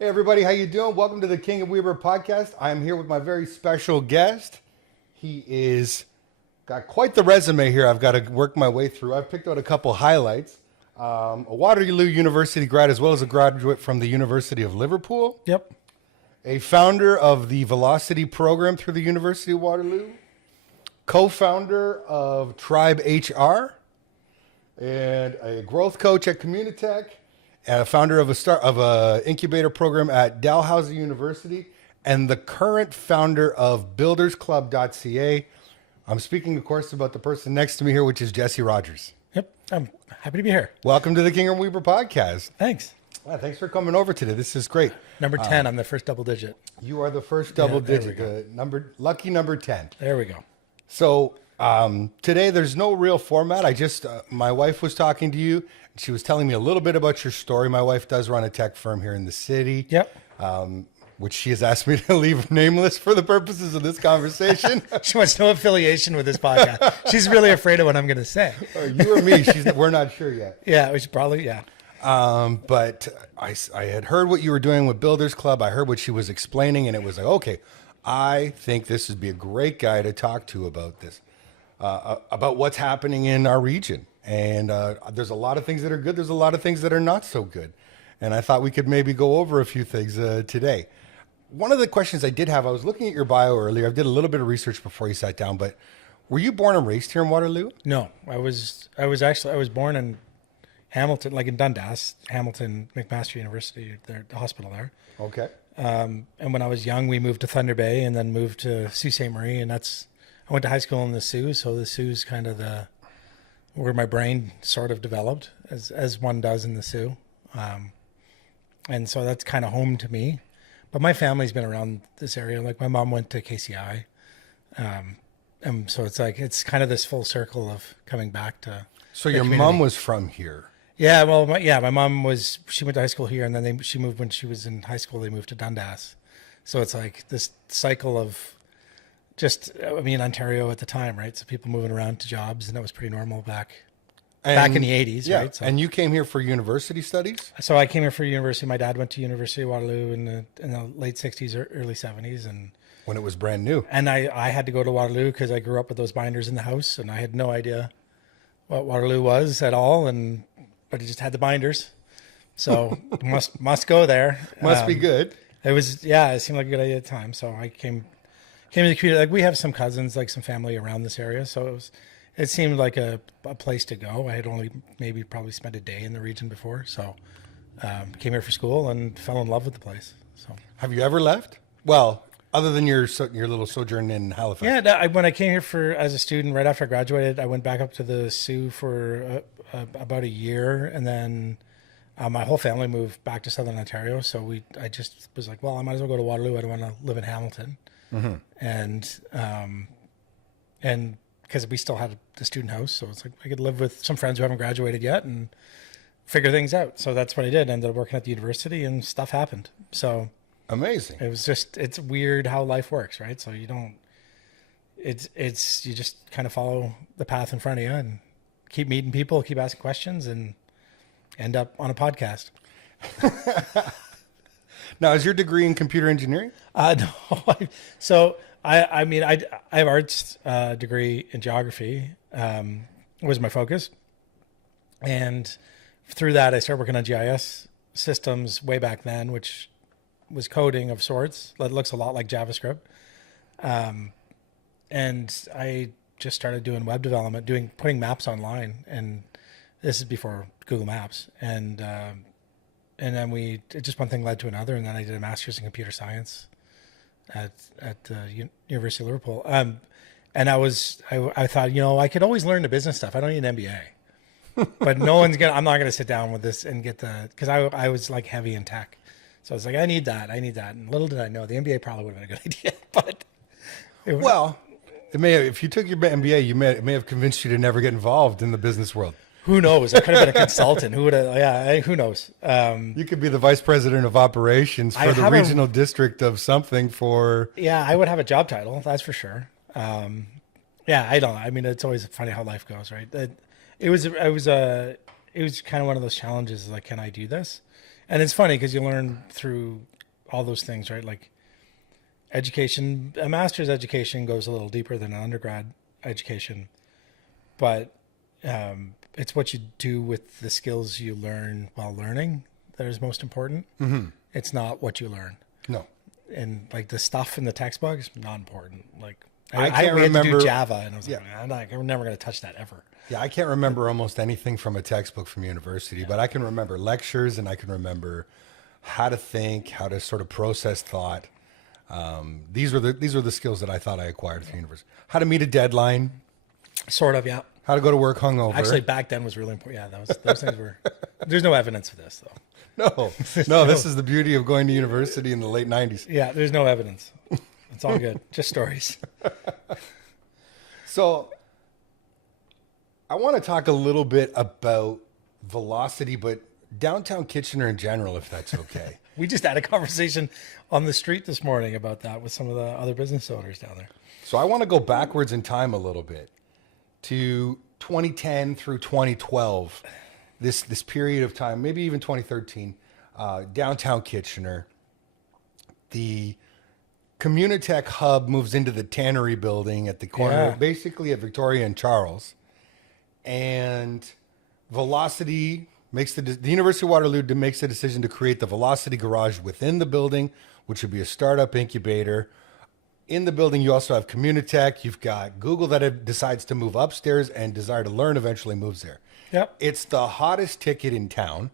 Hey everybody, how you doing? Welcome to the King of Weaver podcast. I am here with my very special guest. He is got quite the resume here. I've got to work my way through. I've picked out a couple highlights. A Waterloo University grad, as well as a graduate from the University of Liverpool. Yep. A founder of the Velocity program through the University of Waterloo. Co-founder of Tribe HR, and a growth coach at Communitech. Founder of a incubator program at Dalhousie University, and the current founder of buildersclub.ca. I'm speaking, of course, about the person next to me here, which is Jesse Rodgers. Yep. I'm happy to be here. Welcome to the King and Weaver podcast. Thanks. Thanks for coming over today. This is great. Number 10. I'm the first double digit. You are the first double there digit, lucky number 10. There we go. So today there's no real format. My wife was talking to you. She was telling me a little bit about your story. My wife does run a tech firm here in the city. Yep. Which she has asked me to leave nameless for the purposes of this conversation. She wants no affiliation with this podcast. She's really afraid of what I'm going to say. You or me, we're not sure yet. Yeah, we should probably, yeah. But I had heard what you were doing with Builders Club. I heard what she was explaining, and it was like, okay, I think this would be a great guy to talk to about this, about what's happening in our region. And there's a lot of things that are good. There's a lot of things that are not so good. And I thought we could maybe go over a few things today. One of the questions I did have, I was looking at your bio earlier. I did a little bit of research before you sat down, but were you born and raised here in Waterloo? No, I was born in Hamilton, like in Dundas, Hamilton McMaster University, the hospital there. Okay. And when I was young, we moved to Thunder Bay and then moved to Sault Ste. Marie. And I went to high school in the Soo. So the Soo's kind of where my brain sort of developed, as one does in the Soo. And so that's kind of home to me. But my family's been around this area. Like my mom went to KCI. And so it's kind of this full circle of coming back to. So your mom was from here? Yeah, well, my mom she went to high school here, and then she moved when she was in high school. They moved to Dundas. So it's like this cycle of Ontario at the time, right? So people moving around to jobs, and that was pretty normal back in the 80s, yeah. right? So, and you came here for university studies? So I came here for university. My dad went to University of Waterloo in the late 60s or early 70s. And when it was brand new. And I had to go to Waterloo because I grew up with those binders in the house, and I had no idea what Waterloo was at all, but he just had the binders. So must go there. Must be good. It seemed like a good idea at the time. So I came to the community. Like we have some cousins, like some family around this area. So it seemed like a place to go. I had only probably spent a day in the region before. So came here for school and fell in love with the place. So have you ever left? Well, other than your little sojourn in Halifax. Yeah, when I came here as a student, right after I graduated, I went back up to the Soo for about a year, and then my whole family moved back to Southern Ontario. So I just was like, well, I might as well go to Waterloo. I don't want to live in Hamilton, and because we still had the student house, so it's like I could live with some friends who haven't graduated yet and figure things out. So that's what I did. I ended up working at the university, and stuff happened. So. Amazing. It was it's weird how life works, right? So you just kind of follow the path in front of you and keep meeting people, keep asking questions, and end up on a podcast. Now, is your degree in computer engineering? No. So I have arts degree in geography, was my focus. And through that, I started working on GIS systems way back then, which was coding of sorts that looks a lot like JavaScript. And I just started doing web development, putting maps online. And this is before Google Maps. And then just one thing led to another. And then I did a master's in computer science at University of Liverpool. And I thought, I could always learn the business stuff. I don't need an MBA, but I'm not going to sit down with this and because I was like heavy in tech. So I was like, I need that. And little did I know, the MBA probably would have been a good idea. But if you took your MBA, it may have convinced you to never get involved in the business world. Who knows? I could have been a consultant. Who knows? You could be the vice president of operations for the regional district of something for. Yeah, I would have a job title. That's for sure. I don't know. I mean, it's always funny how life goes, right? It was kind of one of those challenges. Like, can I do this? And it's funny because you learn through all those things, right? Like education, a master's education goes a little deeper than an undergrad education, but it's what you do with the skills you learn while learning that is most important. Mm-hmm. It's not what you learn. No. And like the stuff in the textbook is not important. Like I we can't had to remember. do Java, and I was Yeah. like, I'm never going to touch that ever. Yeah, I can't remember almost anything from a textbook from university, but I can remember lectures and I can remember how to think, how to sort of process thought. These were the skills that I thought I acquired through university. How to meet a deadline, Sort of, yeah. how to go to work hungover. Actually, back then was really important. Yeah, those things were. There's no evidence for this, though. no, this is the beauty of going to university in the late 90s. Yeah, there's no evidence. It's all good. Just stories. So I want to talk a little bit about velocity, but downtown Kitchener in general, if that's okay. We just had a conversation on the street this morning about that with some of the other business owners down there. So I want to go backwards in time a little bit to 2010 through 2012, this period of time, maybe even 2013, downtown Kitchener. The Communitech hub moves into the Tannery building at the corner, Yeah. basically at Victoria and Charles. And Velocity makes the University of Waterloo makes the decision to create the Velocity Garage within the building, which would be a startup incubator. In the building, you also have Communitech. You've got Google that decides to move upstairs, and Desire to Learn eventually moves there. Yep. It's the hottest ticket in town.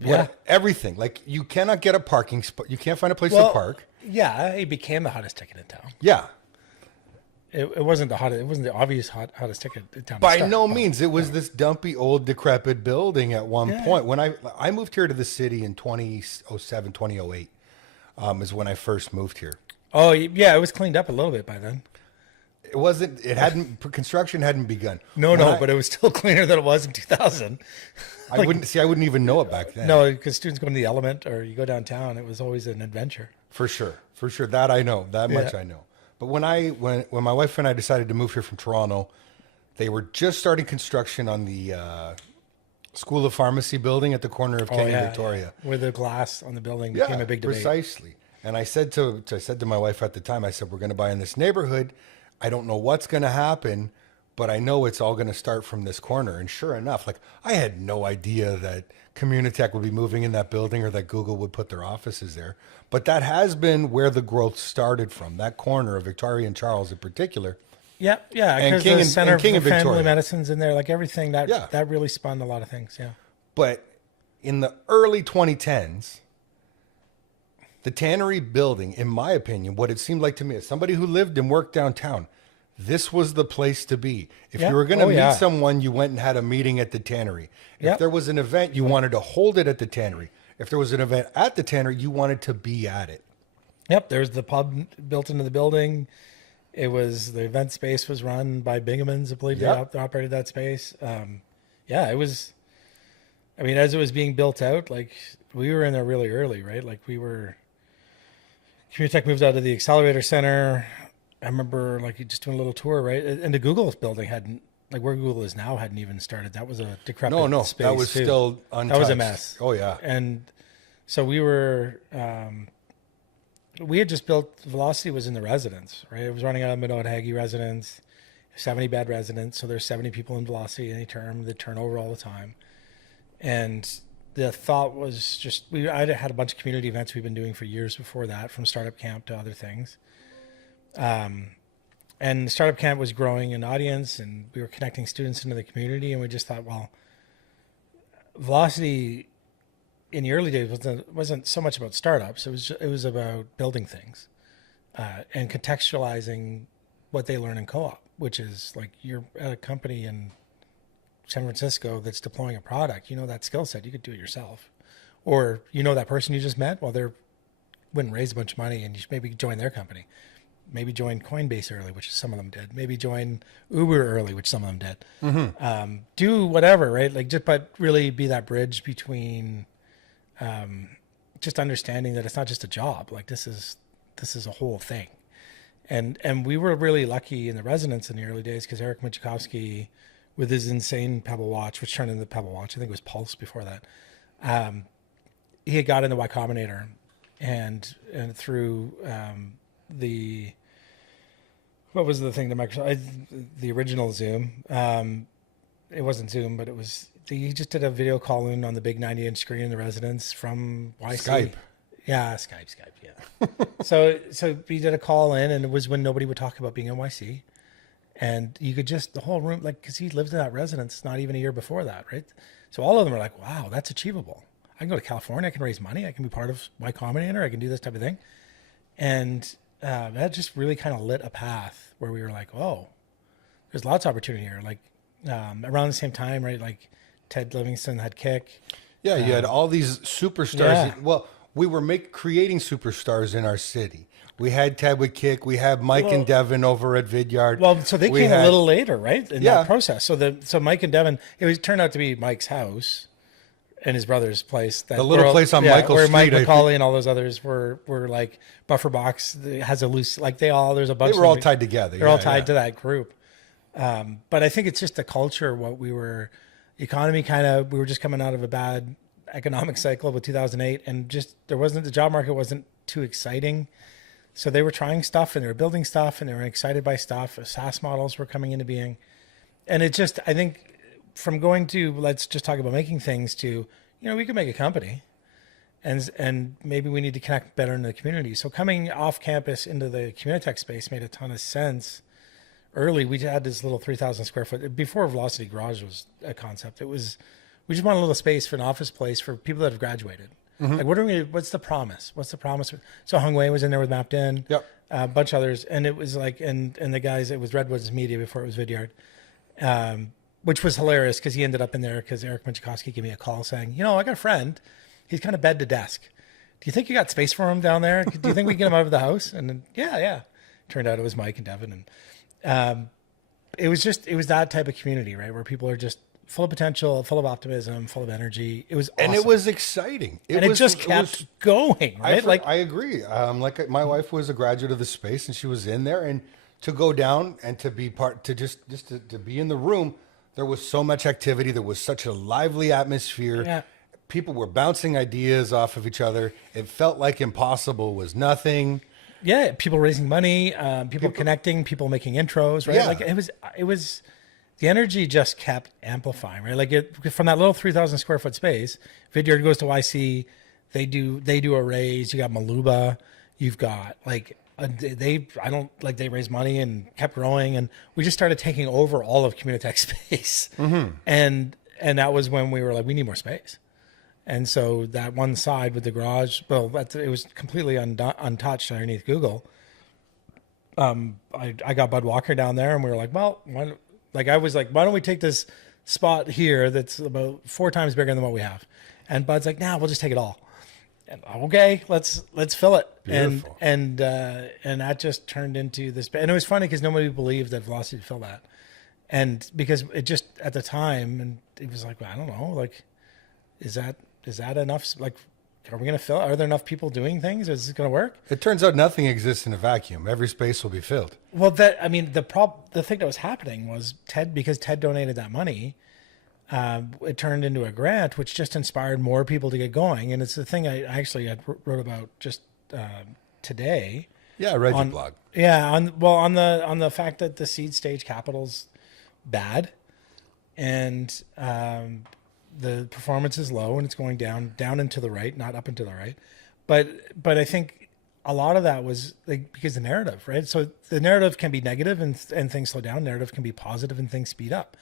Yeah. Everything. Like, you cannot get a parking spot. You can't find a place to park. Yeah, it became the hottest ticket in town. Yeah. It wasn't the hottest. It wasn't the obvious hottest ticket in town. to By start. no means. It was this dumpy, old, decrepit building at one point. When I moved here to the city in 2007, 2008, is when I first moved here. Oh yeah, it was cleaned up a little bit by then. It wasn't. It hadn't. Construction hadn't begun. No, but it was still cleaner than it was in 2000. I wouldn't even know it back then. No, because students go to the Element or you go downtown. It was always an adventure. For sure. That I know. That much I know. But when my wife and I decided to move here from Toronto, they were just starting construction on the School of Pharmacy building at the corner of King and Victoria. Where the glass on the building became a big debate. Precisely. And I said to my wife at the time, I said, we're going to buy in this neighborhood. I don't know what's going to happen, but I know it's all going to start from this corner. And sure enough, like, I had no idea that Communitech would be moving in that building or that Google would put their offices there. But that has been where the growth started from, that corner of Victoria and Charles in particular. Yeah, And because King the and- Center and King for and Victoria. Family Medicine's in there, like everything that Yeah. really spawned a lot of things. Yeah. But in the early 2010s, the Tannery building, in my opinion, what it seemed like to me as somebody who lived and worked downtown, this was the place to be. If you were going to meet someone, you went and had a meeting at the Tannery. If there was an event, you wanted to hold it at the Tannery. If there was an event at the Tannery, you wanted to be at it. Yep, there's the pub built into the building. It was the event space was run by Bingamans, I believe they operated that space. It was. I mean, as it was being built out, like we were in there really early, right? Like Communitech moved out of the Accelerator Center. I remember like just doing a little tour, right? And the Google building hadn't, like where Google is now, hadn't even started. That was a decrepit space. That was too. still untouched. That was a mess. Oh yeah. And so we were, we had just built, Velocity was in the residence, right? It was running out of Minot-Hagee residence, 70 bed residence. So there's 70 people in Velocity any term. They turn over all the time. And the thought was just, I had a bunch of community events we've been doing for years before that, from startup camp to other things. And startup camp was growing in audience, and we were connecting students into the community. And we just thought, well, Velocity in the early days wasn't so much about startups. It was about building things, and contextualizing what they learn in co-op, which is like you're at a company in San Francisco that's deploying a product. You know that skill set, you could do it yourself, or you know that person you just met. Well, they're went and raised a bunch of money, and you should maybe join their company. Maybe join Coinbase early, which some of them did. Maybe join Uber early, which some of them did. Mm-hmm. Do whatever, right? Like but really be that bridge between, just understanding that it's not just a job. Like this is a whole thing. And we were really lucky in the residence in the early days because Eric Michikowski, with his insane Pebble Watch, which turned into the Pebble Watch, I think it was Pulse before that. he had got into Y Combinator, and through the what was the thing that Microsoft, the original Zoom. It wasn't Zoom, but it was. He just did a video call in on the big 90-inch screen in the residence from YC. Skype. Yeah, Skype. Yeah. so we did a call in, and it was when nobody would talk about being in YC, and you could just the whole room, like, because he lived in that residence not even a year before that, right? So all of them were like, "Wow, that's achievable. I can go to California. I can raise money. I can be part of Y Combinator. I can do this type of thing," and that just really kind of lit a path where we were like, "Oh, there's lots of opportunity here." Like around the same time, right? Like Ted Livingston had Kick. Yeah, you had all these superstars. Yeah. Well, we were creating superstars in our city. We had Ted with Kick. We had Mike and Devin over at Vidyard. Well, so they came a little later, right? In Yeah. that process. So Mike and Devin, turned out to be Mike's house and his brother's place. That The little place on Michael where Street, Mike I think. McCauley and all those others were like Buffer Box has a loose, like there's a bunch They of were all them. tied together. They're all tied to that group. But I think it's just the culture, economy we were just coming out of a bad economic cycle with 2008, and just the job market wasn't too exciting. So they were trying stuff and they were building stuff and they were excited by stuff. SaaS models were coming into being. And it just, I think from going to, let's just talk about making things to, we could make a company and maybe we need to connect better in the community. So coming off campus into the Communitech space made a ton of sense. Early, we had this little 3,000 square foot, before Velocity Garage was a concept. We just want a little space for an office place for people that have graduated. Like, what's the promise? What's the promise? So Hung Wei was in there with Mapped In, Yep. a bunch of others. And it was like, and the guys, it was Redwoods Media before it was Vidyard, which was hilarious because he ended up in there because Eric Michikowski gave me a call saying, I got a friend. He's kind of bed to desk. Do you think you got space for him down there? Do you think we can get him out of the house? And then, yeah. Turned out it was Mike and Devin. And it was that type of community, right? Where people are just full of potential, full of optimism, full of energy. It was awesome. And it was exciting. It just kept going, right? I agree. My wife was a graduate of the space, and she was in there, and to go down and to be to be in the room, there was so much activity. There was such a lively atmosphere. Yeah. People were bouncing ideas off of each other. It felt like impossible was nothing. Yeah, people raising money, people connecting, people making intros, right? Yeah. Like it was, the energy just kept amplifying, right? Like from that little 3,000 square foot space, Vidyard goes to YC, they do arrays. You got Maluba, you've got they raised money and kept growing, and we just started taking over all of Communitech space, and that was when we were like, we need more space. And so that one side with the garage, it was completely untouched underneath Google. I got Bud Walker down there, and we were like, I was like, why don't we take this spot here that's about 4 times bigger than what we have? And Bud's like, we'll just take it all. And okay, let's fill it. Beautiful. And that just turned into this. And it was funny because nobody believed that Velocity would fill that. And because it just at the time, and it was like, I don't know, like, is that enough? Like, are we going to fill? Are there enough people doing things? Is it going to work? It turns out nothing exists in a vacuum. Every space will be filled. Well, the thing that was happening was because Ted donated that money, it turned into a grant, which just inspired more people to get going. And it's the thing I wrote about just today. Yeah, I read your blog. Yeah, on the fact that the seed stage capital's bad, and the performance is low, and it's going down and to the right, not up and to the right. But I think a lot of that was like because the narrative, right? So the narrative can be negative and things slow down. Narrative can be positive and things speed up.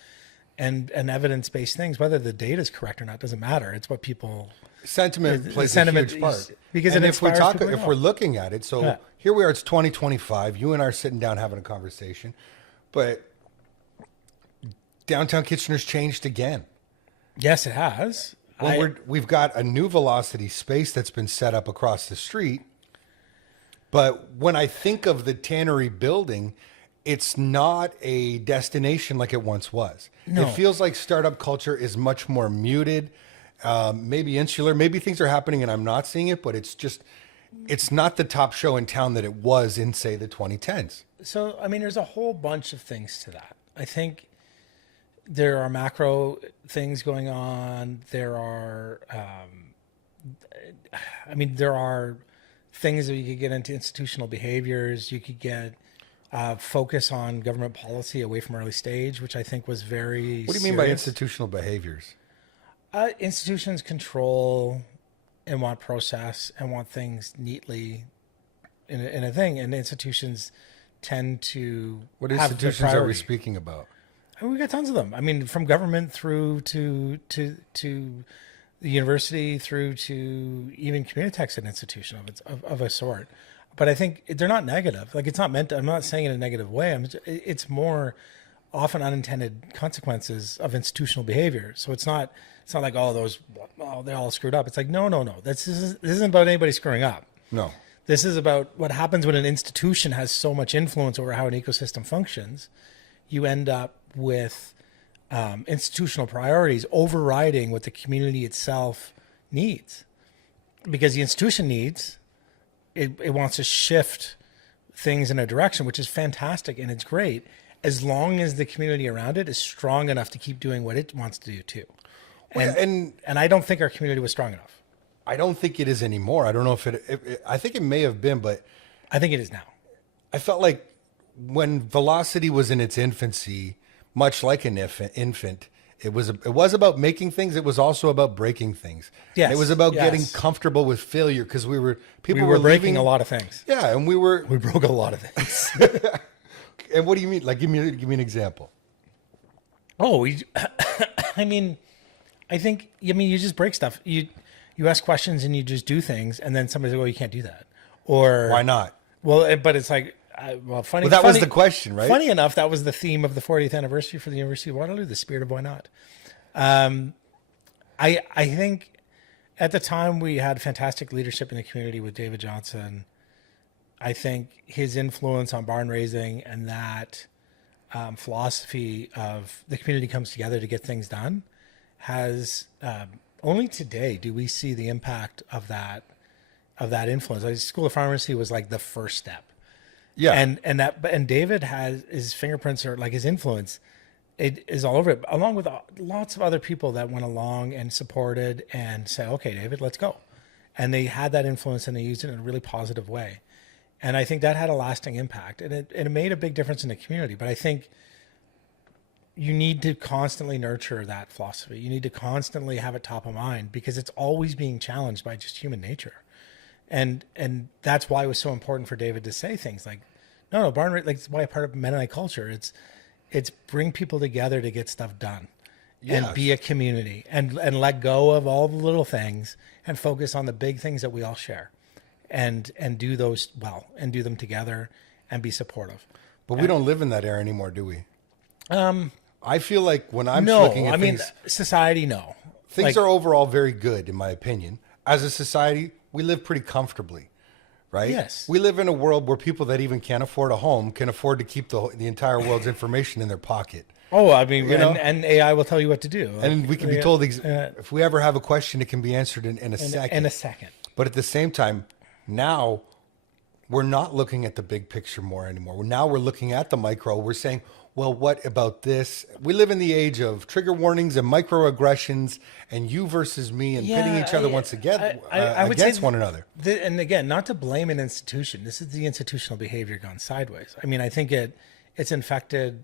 And evidence-based things, whether the data is correct or not, doesn't matter. It's what people sentiment plays a huge part. Because and it if inspires we're looking at it, so here we are. It's 2025. You and I are sitting down having a conversation, but downtown Kitchener's changed again. Yes, it has. Well, we've got a new Velocity space that's been set up across the street. But when I think of the Tannery building, it's not a destination like it once was. No. It feels like startup culture is much more muted, maybe insular. Maybe things are happening and I'm not seeing it, but it's not the top show in town that it was in, say, the 2010s. So, I mean, there's a whole bunch of things to that. I think there are macro things going on. There are I mean, there are things that you could get into institutional behaviors. You could get focus on government policy away from early stage, which I think was very. What do you mean by serious. institutional behaviors? Institutions control and want process and want things neatly in a thing, and institutions tend to. What have the institutions are we priority. speaking about? I mean, we got tons of them. I mean, from government through to the university, through to even community tech, an institution of a sort. But I think they're not negative. Like, it's not meant to, I'm not saying it in a negative way. It's more often unintended consequences of institutional behavior. So it's not like, they're all screwed up. It's like, no. This isn't about anybody screwing up. No. This is about what happens when an institution has so much influence over how an ecosystem functions. You end up with institutional priorities overriding what the community itself needs, because the institution needs it wants to shift things in a direction, which is fantastic and it's great, as long as the community around it is strong enough to keep doing what it wants to do too. And I don't think our community was strong enough. I don't think it is anymore. I don't know if I think it may have been, but I think it is now. I felt like when velocity was in its infancy, much like an infant, it was about making things. It was also about breaking things. Yes, it was about yes. getting comfortable with failure, because We were breaking a lot of things. Yeah, and we broke a lot of things. And what do you mean? Like, give me an example. Oh, I mean, you just break stuff. You ask questions and you just do things, and then somebody's like, "Oh, you can't do that," or Why not? Well, but it's like, funny. Well, that was the question, right? Funny enough, that was the theme of the 40th anniversary for the University of Waterloo, the spirit of why not. I think at the time we had fantastic leadership in the community with David Johnson. I think his influence on barn raising and that philosophy of the community comes together to get things done has only today do we see the impact of that influence. Like, School of Pharmacy was like the first step. Yeah, and David has his fingerprints, or like his influence, it is all over it, along with lots of other people that went along and supported and said, "Okay, David, let's go," and they had that influence and they used it in a really positive way, and I think that had a lasting impact, and it made a big difference in the community. But I think you need to constantly nurture that philosophy. You need to constantly have it top of mind, because it's always being challenged by just human nature. And that's why it was so important for David to say things like, no, barn raising, like, it's why part of Mennonite culture. It's bring people together to get stuff done, Yes. and be a community, and let go of all the little things and focus on the big things that we all share, and do those well, and do them together and be supportive. But we don't live in that era anymore, do we? I feel like when I'm looking at things, society, no. things are overall very good, in my opinion. As a society, we live pretty comfortably, right? Yes. We live in a world where people that even can't afford a home can afford to keep the entire world's information in their pocket. Oh, I mean, You know? and AI will tell you what to do. And we can be told, if we ever have a question, it can be answered in a second. In a second. But at the same time, now we're not looking at the big picture more anymore. Now we're looking at the micro. We're saying, well, what about this? We live in the age of trigger warnings and microaggressions and you versus me and pitting each other once again I would against say one another. And again, not to blame an institution. This is the institutional behavior gone sideways. I mean, I think it's infected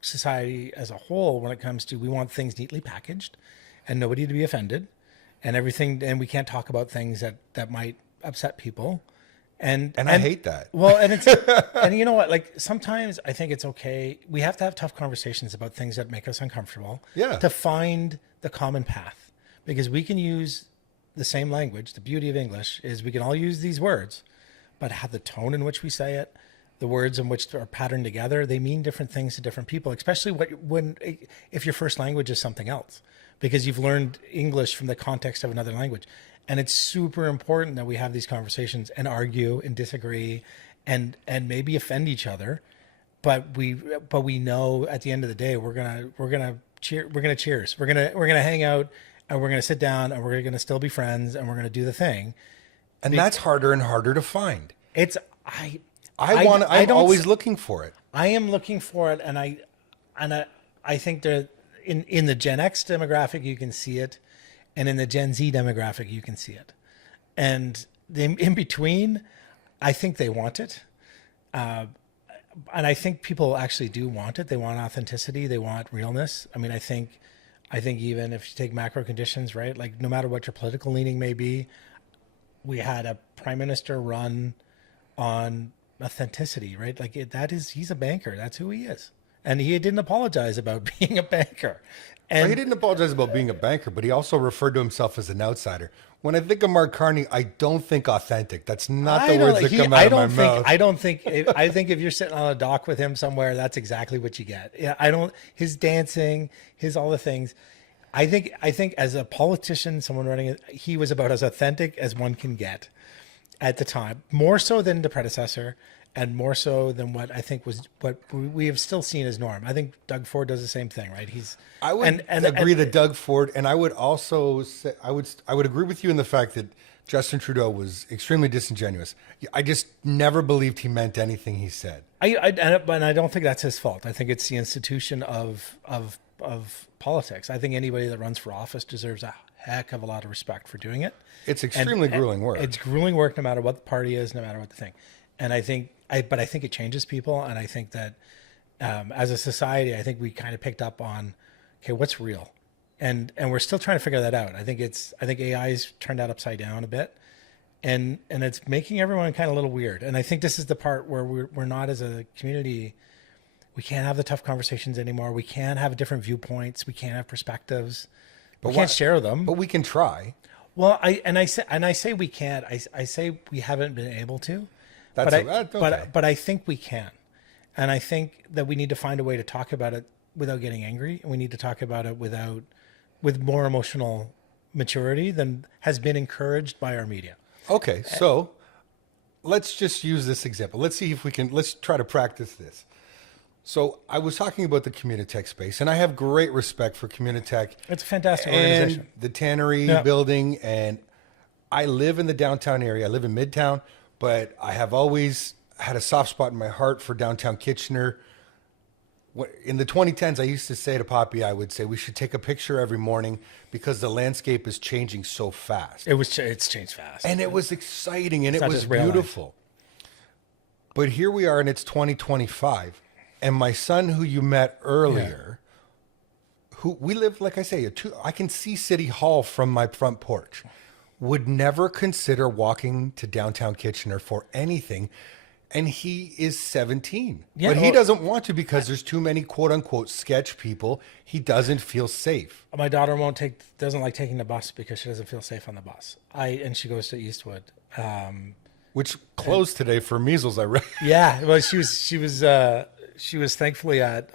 society as a whole when it comes to, we want things neatly packaged and nobody to be offended, and everything, and we can't talk about things that might upset people. And I hate that. Well, and it's, and you know what, like, sometimes I think it's okay. We have to have tough conversations about things that make us uncomfortable. Yeah. To find the common path, because we can use the same language. The beauty of English is we can all use these words, but have the tone in which we say it, the words in which are patterned together, they mean different things to different people, especially if your first language is something else, because you've learned English from the context of another language. And it's super important that we have these conversations and argue and disagree and maybe offend each other. But we know at the end of the day, we're gonna cheers. We're gonna hang out and we're gonna sit down and we're gonna still be friends and we're gonna do the thing. And that's harder and harder to find. I'm always looking for it. I am looking for it, and I think that in the Gen X demographic, you can see it, and in the Gen Z demographic, you can see it. And in between, I think they want it. And I think people actually do want it. They want authenticity. They want realness. I mean, I think even if you take macro conditions, right? Like no matter what your political leaning may be, we had a prime minister run on authenticity, right? Like he's a banker. That's who he is. And he didn't apologize about being a banker. And Well, he didn't apologize about being a banker, but he also referred to himself as an outsider. When I think of Mark Carney, I don't think authentic. That's not the words that come out of my mouth. I think if you're sitting on a dock with him somewhere, that's exactly what you get. Yeah, his dancing, all the things. I think as a politician, someone running it, he was about as authentic as one can get at the time, more so than the predecessor. And more so than what I think was what we have still seen as norm. I think Doug Ford does the same thing, right? I would agree that Doug Ford, and I would also say I would agree with you in the fact that Justin Trudeau was extremely disingenuous. I just never believed he meant anything he said. And I don't think that's his fault. I think it's the institution of politics. I think anybody that runs for office deserves a heck of a lot of respect for doing it. It's extremely grueling work. It's grueling work, no matter what the party is, no matter what the thing. And I think it changes people. And I think that as a society, I think we kind of picked up on, okay, what's real? And we're still trying to figure that out. I think AI's turned that upside down a bit, and it's making everyone kind of a little weird. And I think this is the part where we're not, as a community, we can't have the tough conversations anymore. We can't have different viewpoints. We can't have perspectives. We can't share them. But we can try. Well, I say we can't. I say we haven't been able to. But I think we can. And I think that we need to find a way to talk about it without getting angry. And we need to talk about it with more emotional maturity than has been encouraged by our media. Okay, so let's just use this example. Let's see if let's try to practice this. So I was talking about the Communitech space, and I have great respect for Communitech. It's a fantastic and organization. The Tannery building, and I live in the downtown area. I live in Midtown. But I have always had a soft spot in my heart for downtown Kitchener. In the 2010s, I used to say to Poppy, I would say we should take a picture every morning because the landscape is changing so fast. It's changed fast. And it was exciting and it was beautiful. But here we are and it's 2025. And my son, who you met earlier, who we live, like I say, I can see City Hall from my front porch, would never consider walking to downtown Kitchener for anything. And he is 17. Yeah, but he doesn't want to because there's too many quote unquote sketch people. He doesn't feel safe. My daughter doesn't like taking the bus because she doesn't feel safe on the bus. And she goes to Eastwood. Which closed today for measles, I read. Yeah. Well, she was thankfully at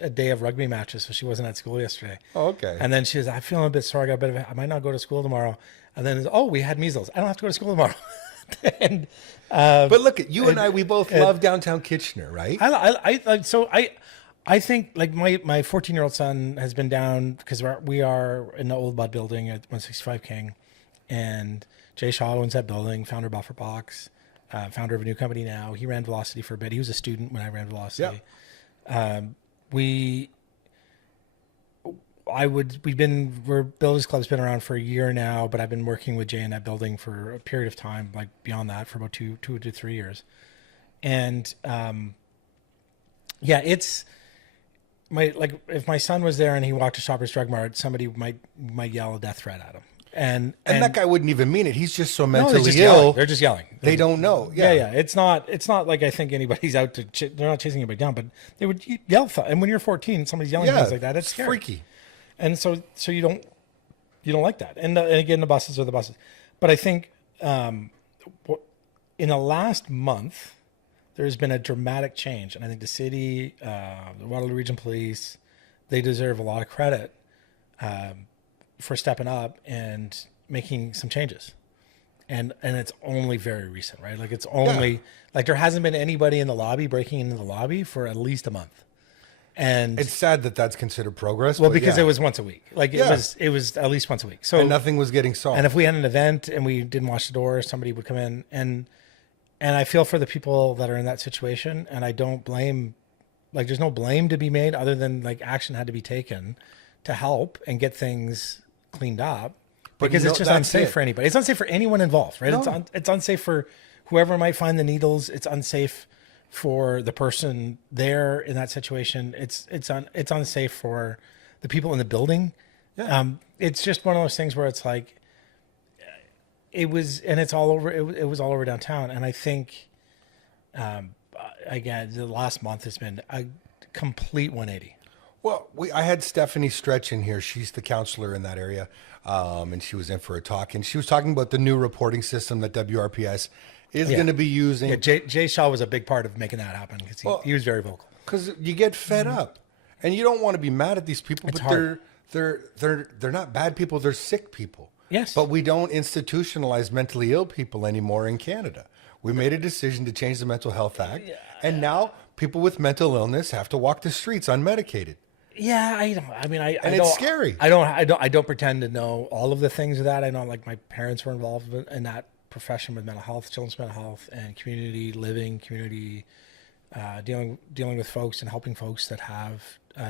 a day of rugby matches, so she wasn't at school yesterday. Oh, okay. And then she was, I'm feeling a bit sore. I might not go to school tomorrow. And then, we had measles. I don't have to go to school tomorrow. And, but look at you and I. We both love downtown Kitchener, right? I think like my 14-year-old son has been down because we are in the old Bud building at 165 King, and Jay Shaw owns that building. Founder of Buffer Box, founder of a new company now. He ran Velocity for a bit. He was a student when I ran Velocity. Yeah. We're Builders Club's been around for a year now, but I've been working with Jay in that building for a period of time, like beyond that, for about two to 3 years. And it's if my son was there and he walked to Shoppers Drug Mart, somebody might yell a death threat at him. And that guy wouldn't even mean it. He's just so mentally ill. Yelling. They're just yelling. They don't know. Yeah. It's not like I think anybody's out to. They're not chasing anybody down, but they would yell. And when you're 14, somebody's yelling things like that. It's scary. Freaky. And so you don't like that. And again, the buses are the buses. But I think in the last month, there's been a dramatic change, and I think the city, the Waterloo Region Police, they deserve a lot of credit for stepping up and making some changes. And it's only very recent, right? Like it's only like there hasn't been anybody in the lobby breaking into the lobby for at least a month. And it's sad that that's considered progress. Well, because it was once a week. Like it was at least once a week. So and nothing was getting solved. And if we had an event and we didn't watch the door, somebody would come in and I feel for the people that are in that situation, and I don't blame Like there's no blame to be made other than like action had to be taken to help and get things cleaned up because it's just unsafe for anybody. It's unsafe for anyone involved, right? No. It's unsafe for whoever might find the needles. It's unsafe for the person there in that situation. It's unsafe for the people in the building. Yeah. It's just one of those things where it's like it was, and it's all over. It was all over downtown, and I think again the last month has been a complete 180. Well, I had Stephanie Stretch in here. She's the counselor in that area, and she was in for a talk, and she was talking about the new reporting system that WRPS is going to be using. Yeah, Jay Shaw was a big part of making that happen because he was very vocal. Because you get fed up, and you don't want to be mad at these people, It's but hard. they're not bad people. They're sick people. Yes. But we don't institutionalize mentally ill people anymore in Canada. We made a decision to change the Mental Health Act, and now people with mental illness have to walk the streets unmedicated. Yeah, I mean, And it's scary. I don't pretend to know all of the things of that. I know, like my parents were involved in that profession with mental health, children's mental health, and community living, dealing with folks and helping folks that have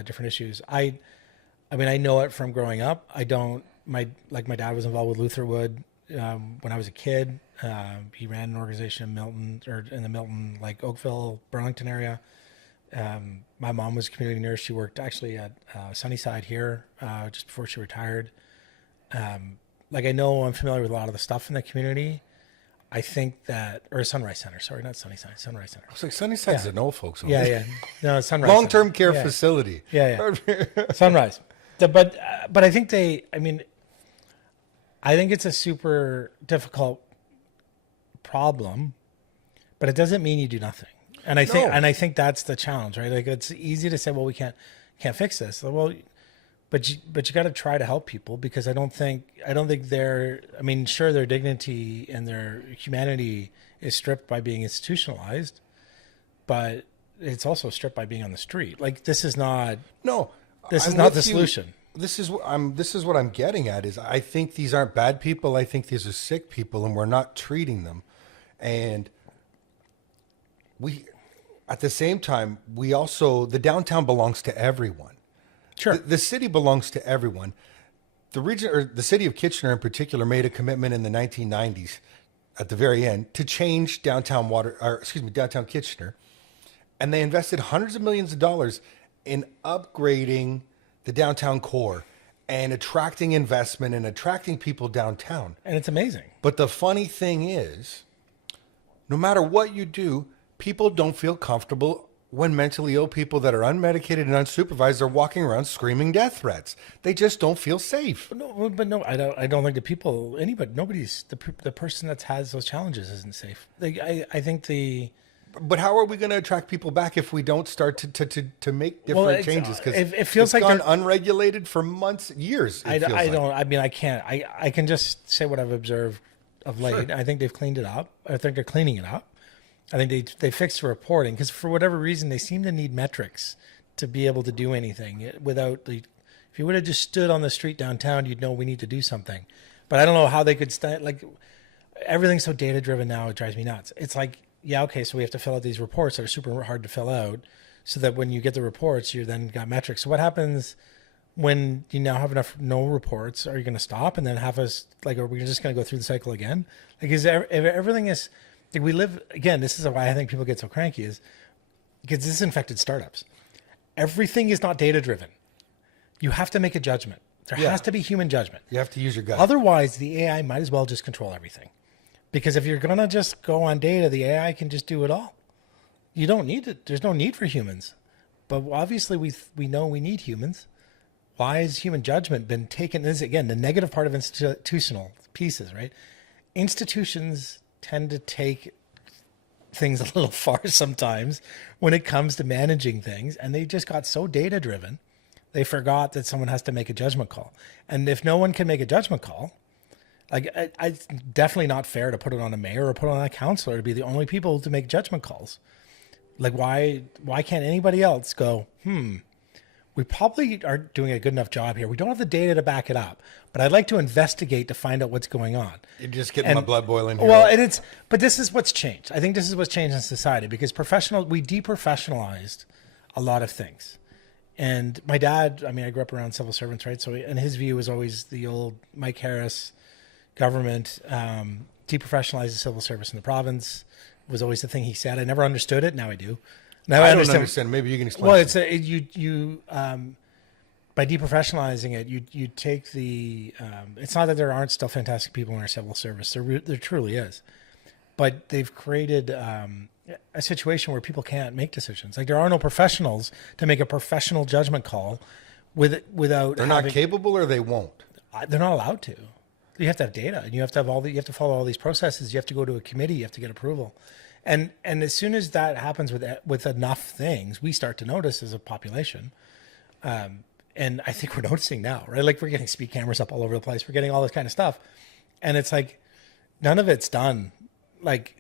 different issues. I mean, I know it from growing up. I don't. My dad was involved with Lutherwood when I was a kid. He ran an organization in Milton, or in the Milton, like Oakville, Burlington area. My mom was a community nurse. She worked actually at Sunnyside here just before she retired. Like I know I'm familiar with a lot of the stuff in the community. I think that, or Sunrise Center, sorry, not Sunnyside, Sunrise Center. It's like Sunnyside's an old folks home. Yeah. No, Sunrise. Long-term Center. care facility. Yeah. Sunrise. But I think I think it's a super difficult problem, but it doesn't mean you do nothing. And I think that's the challenge, right? Like it's easy to say, well, we can't fix this. Well, but you got to try to help people, because I don't think they're, I mean, sure, their dignity and their humanity is stripped by being institutionalized, but it's also stripped by being on the street. Like this is not the solution. This is what I'm getting at is I think these aren't bad people. I think these are sick people, and we're not treating them. And at the same time, the downtown belongs to everyone. Sure. The city belongs to everyone. The region, or the city of Kitchener in particular, made a commitment in the 1990s at the very end to change downtown Kitchener. And they invested hundreds of millions of dollars in upgrading the downtown core and attracting investment and attracting people downtown. And it's amazing. But the funny thing is, no matter what you do, people don't feel comfortable when mentally ill people that are unmedicated and unsupervised are walking around screaming death threats. They just don't feel safe. But no, I don't think nobody's the person that has those challenges isn't safe. Like I think But how are we going to attract people back if we don't start to make different changes? Because it feels it's like gone unregulated for months, years. I can just say what I've observed of late. Sure. I think they've cleaned it up. I think they're cleaning it up. I think they fixed the reporting, because for whatever reason they seem to need metrics to be able to do anything. If you would have just stood on the street downtown, you'd know we need to do something. But I don't know how they could everything's so data driven now. It drives me nuts. It's like, yeah, okay, so we have to fill out these reports that are super hard to fill out, so that when you get the reports, you then got metrics. So what happens when you now have no reports? Are you going to stop and then have us, are we just going to go through the cycle again? If everything is, we live, again, this is why I think people get so cranky, is because this infected startups. Everything is not data driven. You have to make a judgment. There has to be human judgment. You have to use your gut. Otherwise, the AI might as well just control everything. Because if you're going to just go on data, the AI can just do it all. You don't need it. There's no need for humans. But obviously we know we need humans. Why has human judgment been taken? This is, again, the negative part of institutional pieces, right? Institutions tend to take things a little far sometimes when it comes to managing things. And they just got so data driven, they forgot that someone has to make a judgment call. And if no one can make a judgment call, it's definitely not fair to put it on a mayor or put it on a councillor to be the only people to make judgment calls. Like, why can't anybody else go, we probably aren't doing a good enough job here. We don't have the data to back it up, but I'd like to investigate to find out what's going on. You're just getting my blood boiling here. Well, but this is what's changed. I think this is what's changed in society, because we deprofessionalized a lot of things. And my dad, I mean, I grew up around civil servants, right? So, and his view was always the old Mike Harris government, deprofessionalize the civil service in the province was always the thing he said. I never understood it. Now I do. Now I don't understand. Maybe you can explain. Well, it's by deprofessionalizing it, you take the. It's not that there aren't still fantastic people in our civil service. There truly is, but they've created a situation where people can't make decisions. Like there are no professionals to make a professional judgment call without. They're not capable, or they won't. They're not allowed to. You have to have data, and you have to have you have to follow all these processes. You have to go to a committee. You have to get approval, and as soon as that happens with enough things, we start to notice as a population. And I think we're noticing now, right? Like we're getting speed cameras up all over the place. We're getting all this kind of stuff. And it's like, none of it's done. Like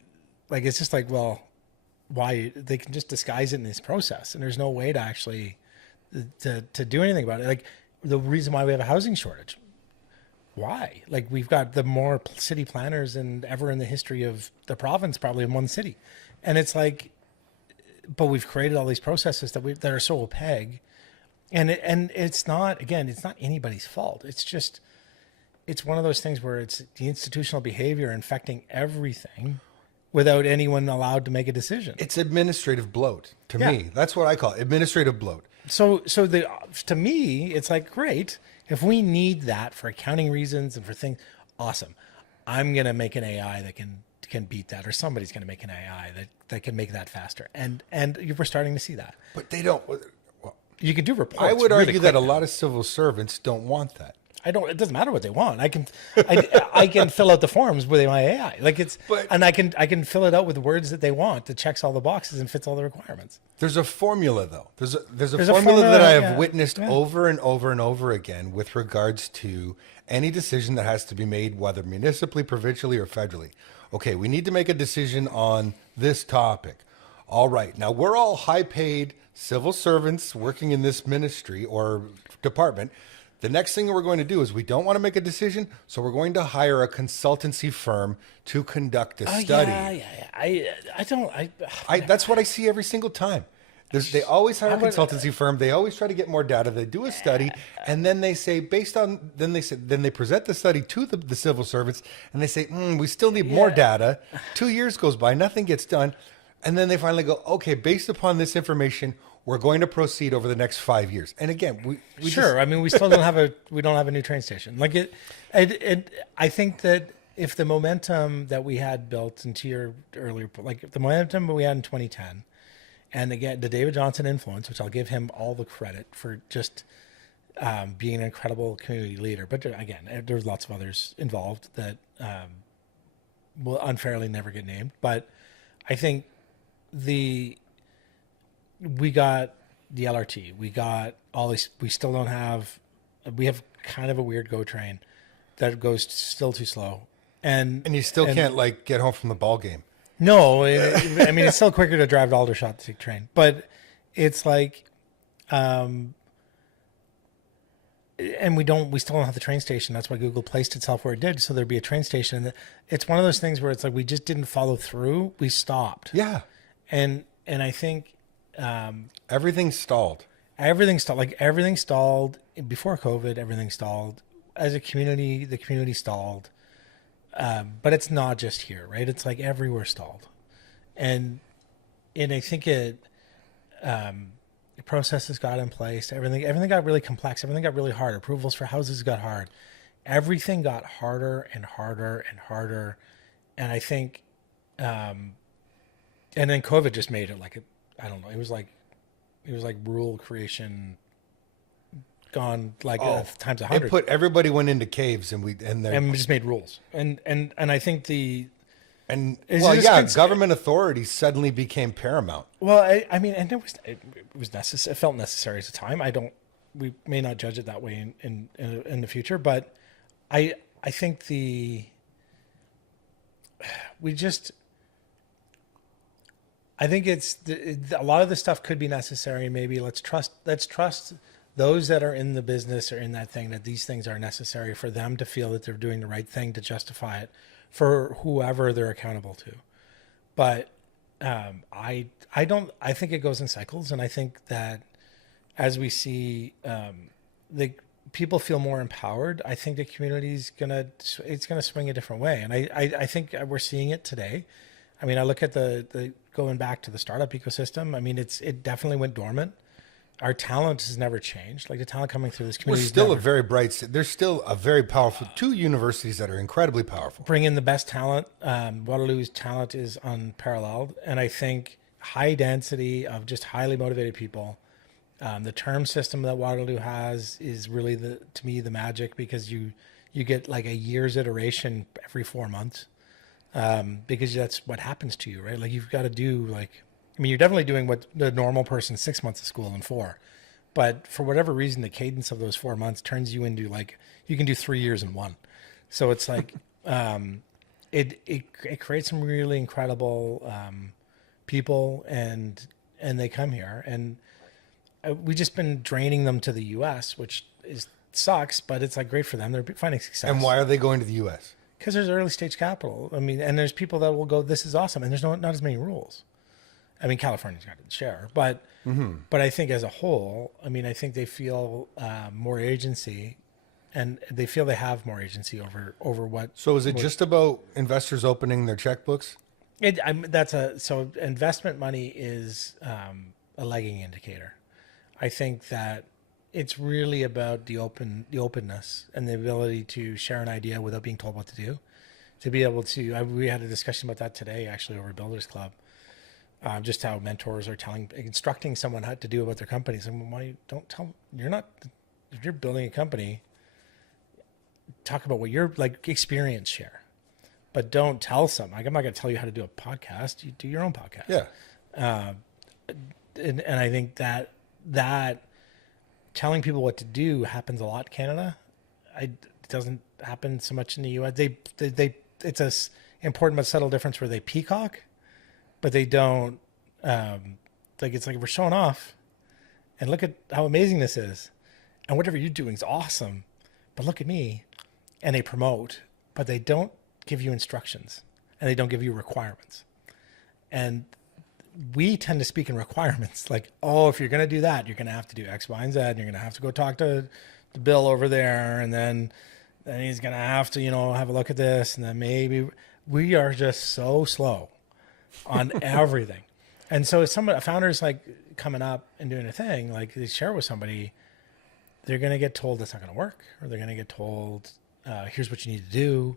it's just like, well, why? They can just disguise it in this process. And there's no way to actually, to do anything about it. Like the reason why we have a housing shortage. Why? Like we've got the more city planners than ever in the history of the province, probably in one city. And it's like, but we've created all these processes that are so opaque. And it's not anybody's fault. It's one of those things where it's the institutional behavior infecting everything without anyone allowed to make a decision. It's administrative bloat to me. That's what I call it, administrative bloat. So to me, it's like, great. If we need that for accounting reasons and for things, awesome. I'm going to make an AI that can beat that, or somebody's going to make an AI that can make that faster. And we're starting to see that. But they don't. You can do reports. I would really argue that a now. lot of civil servants don't want that. It doesn't matter what they want. I can fill out the forms with my AI. And I can fill it out with words that they want that checks all the boxes and fits all the requirements. There's a formula though. There's a formula that I have witnessed over and over and over again with regards to any decision that has to be made, whether municipally, provincially, or federally. Okay, we need to make a decision on this topic. All right. Now we're all high paid civil servants working in this ministry or department. The next thing we're going to do is we don't want to make a decision, so we're going to hire a consultancy firm to conduct a study. That's what I see every single time. They always hire a consultancy firm. They always try to get more data. They do a study, and then they say then they present the study to the civil servants, and they say, we still need more data. 2 years goes by, nothing gets done. And then they finally go, okay, based upon this information, we're going to proceed over the next 5 years. And again, we sure. I mean, we still don't have a new train station. Like I think that if the momentum that we had built into your earlier, like the momentum we had in 2010, and again, the David Johnson influence, which I'll give him all the credit for just being an incredible community leader. But again, there's lots of others involved that will unfairly never get named. But I think we got the LRT, we got all these, we have kind of a weird GO train that goes still too slow. And you still can't like get home from the ball game. No, I mean, it's still quicker to drive to Aldershot to take train, but it's like, and we still don't have the train station. That's why Google placed itself where it did. So there'd be a train station. It's one of those things where it's like, we just didn't follow through. We stopped. Yeah. And I think everything stalled. Everything stalled. Like everything stalled before COVID. Everything stalled as a community. The community stalled, but it's not just here, right? It's like everywhere stalled, and I think the processes got in place. Everything got really complex. Everything got really hard. Approvals for houses got hard. Everything got harder and harder and harder, and I think. And then COVID just made it like I don't know. It was like rule creation gone like times 100. It put everybody went into caves and we just made rules. And I think government authority suddenly became paramount. Well, I mean, and it was necessary. It felt necessary at the time. We may not judge it that way in the future, but I think I think a lot of the stuff could be necessary. Maybe let's trust those that are in the business or in that thing, that these things are necessary for them to feel that they're doing the right thing to justify it for whoever they're accountable to. But I think it goes in cycles, and I think that as we see the people feel more empowered, I think the community's it's gonna swing a different way, and I think we're seeing it today. I mean, I look at the going back to the startup ecosystem. I mean, it definitely went dormant. Our talent has never changed. Like the talent coming through this community, We're still a very bright. There's still a very powerful two universities that are incredibly powerful. bring in the best talent. Waterloo's talent is unparalleled, and I think high density of just highly motivated people. The term system that Waterloo has is really to me the magic, because you get like a year's iteration every 4 months, because that's what happens to you, right? Like you've got to do you're definitely doing what the normal person 6 months of school in 4, but for whatever reason, the cadence of those 4 months turns you into like you can do 3 years in 1. So it's like it creates some really incredible people, and they come here, and we've just been draining them to the U.S., which sucks, but it's like great for them. They're finding success. And why are they going to the U.S.? Because there's early stage capital. I mean, and there's people that will go, this is awesome, and there's not as many rules. I mean, California's got its share, but I think as a whole, I mean, I think they feel more agency, and they feel they have more agency over what. So is it just about investors opening their checkbooks? So investment money is a lagging indicator. I think that it's really about the openness and the ability to share an idea without being told what to do. To be able to, we had a discussion about that today, actually, over Builders Club. Just how mentors are instructing someone how to do about their companies. And why don't tell, if you're building a company, talk about what your experience share, but don't tell someone. I'm not going to tell you how to do a podcast. You do your own podcast. Yeah. And I think that telling people what to do happens a lot in Canada. It doesn't happen so much in the U.S. It's a important but subtle difference where they peacock, but they don't. It's like we're showing off, and look at how amazing this is, and whatever you're doing is awesome, but look at me, and they promote, but they don't give you instructions, and they don't give you requirements, and we tend to speak in requirements, like, oh, if you're going to do that, you're going to have to do X, Y, and Z. And you're going to have to go talk to Bill over there. And then he's going to have to, have a look at this. And then maybe we are just so slow on everything. And so if a founder's like coming up and doing a thing, like they share with somebody, they're going to get told that's not going to work, or they're going to get told, here's what you need to do.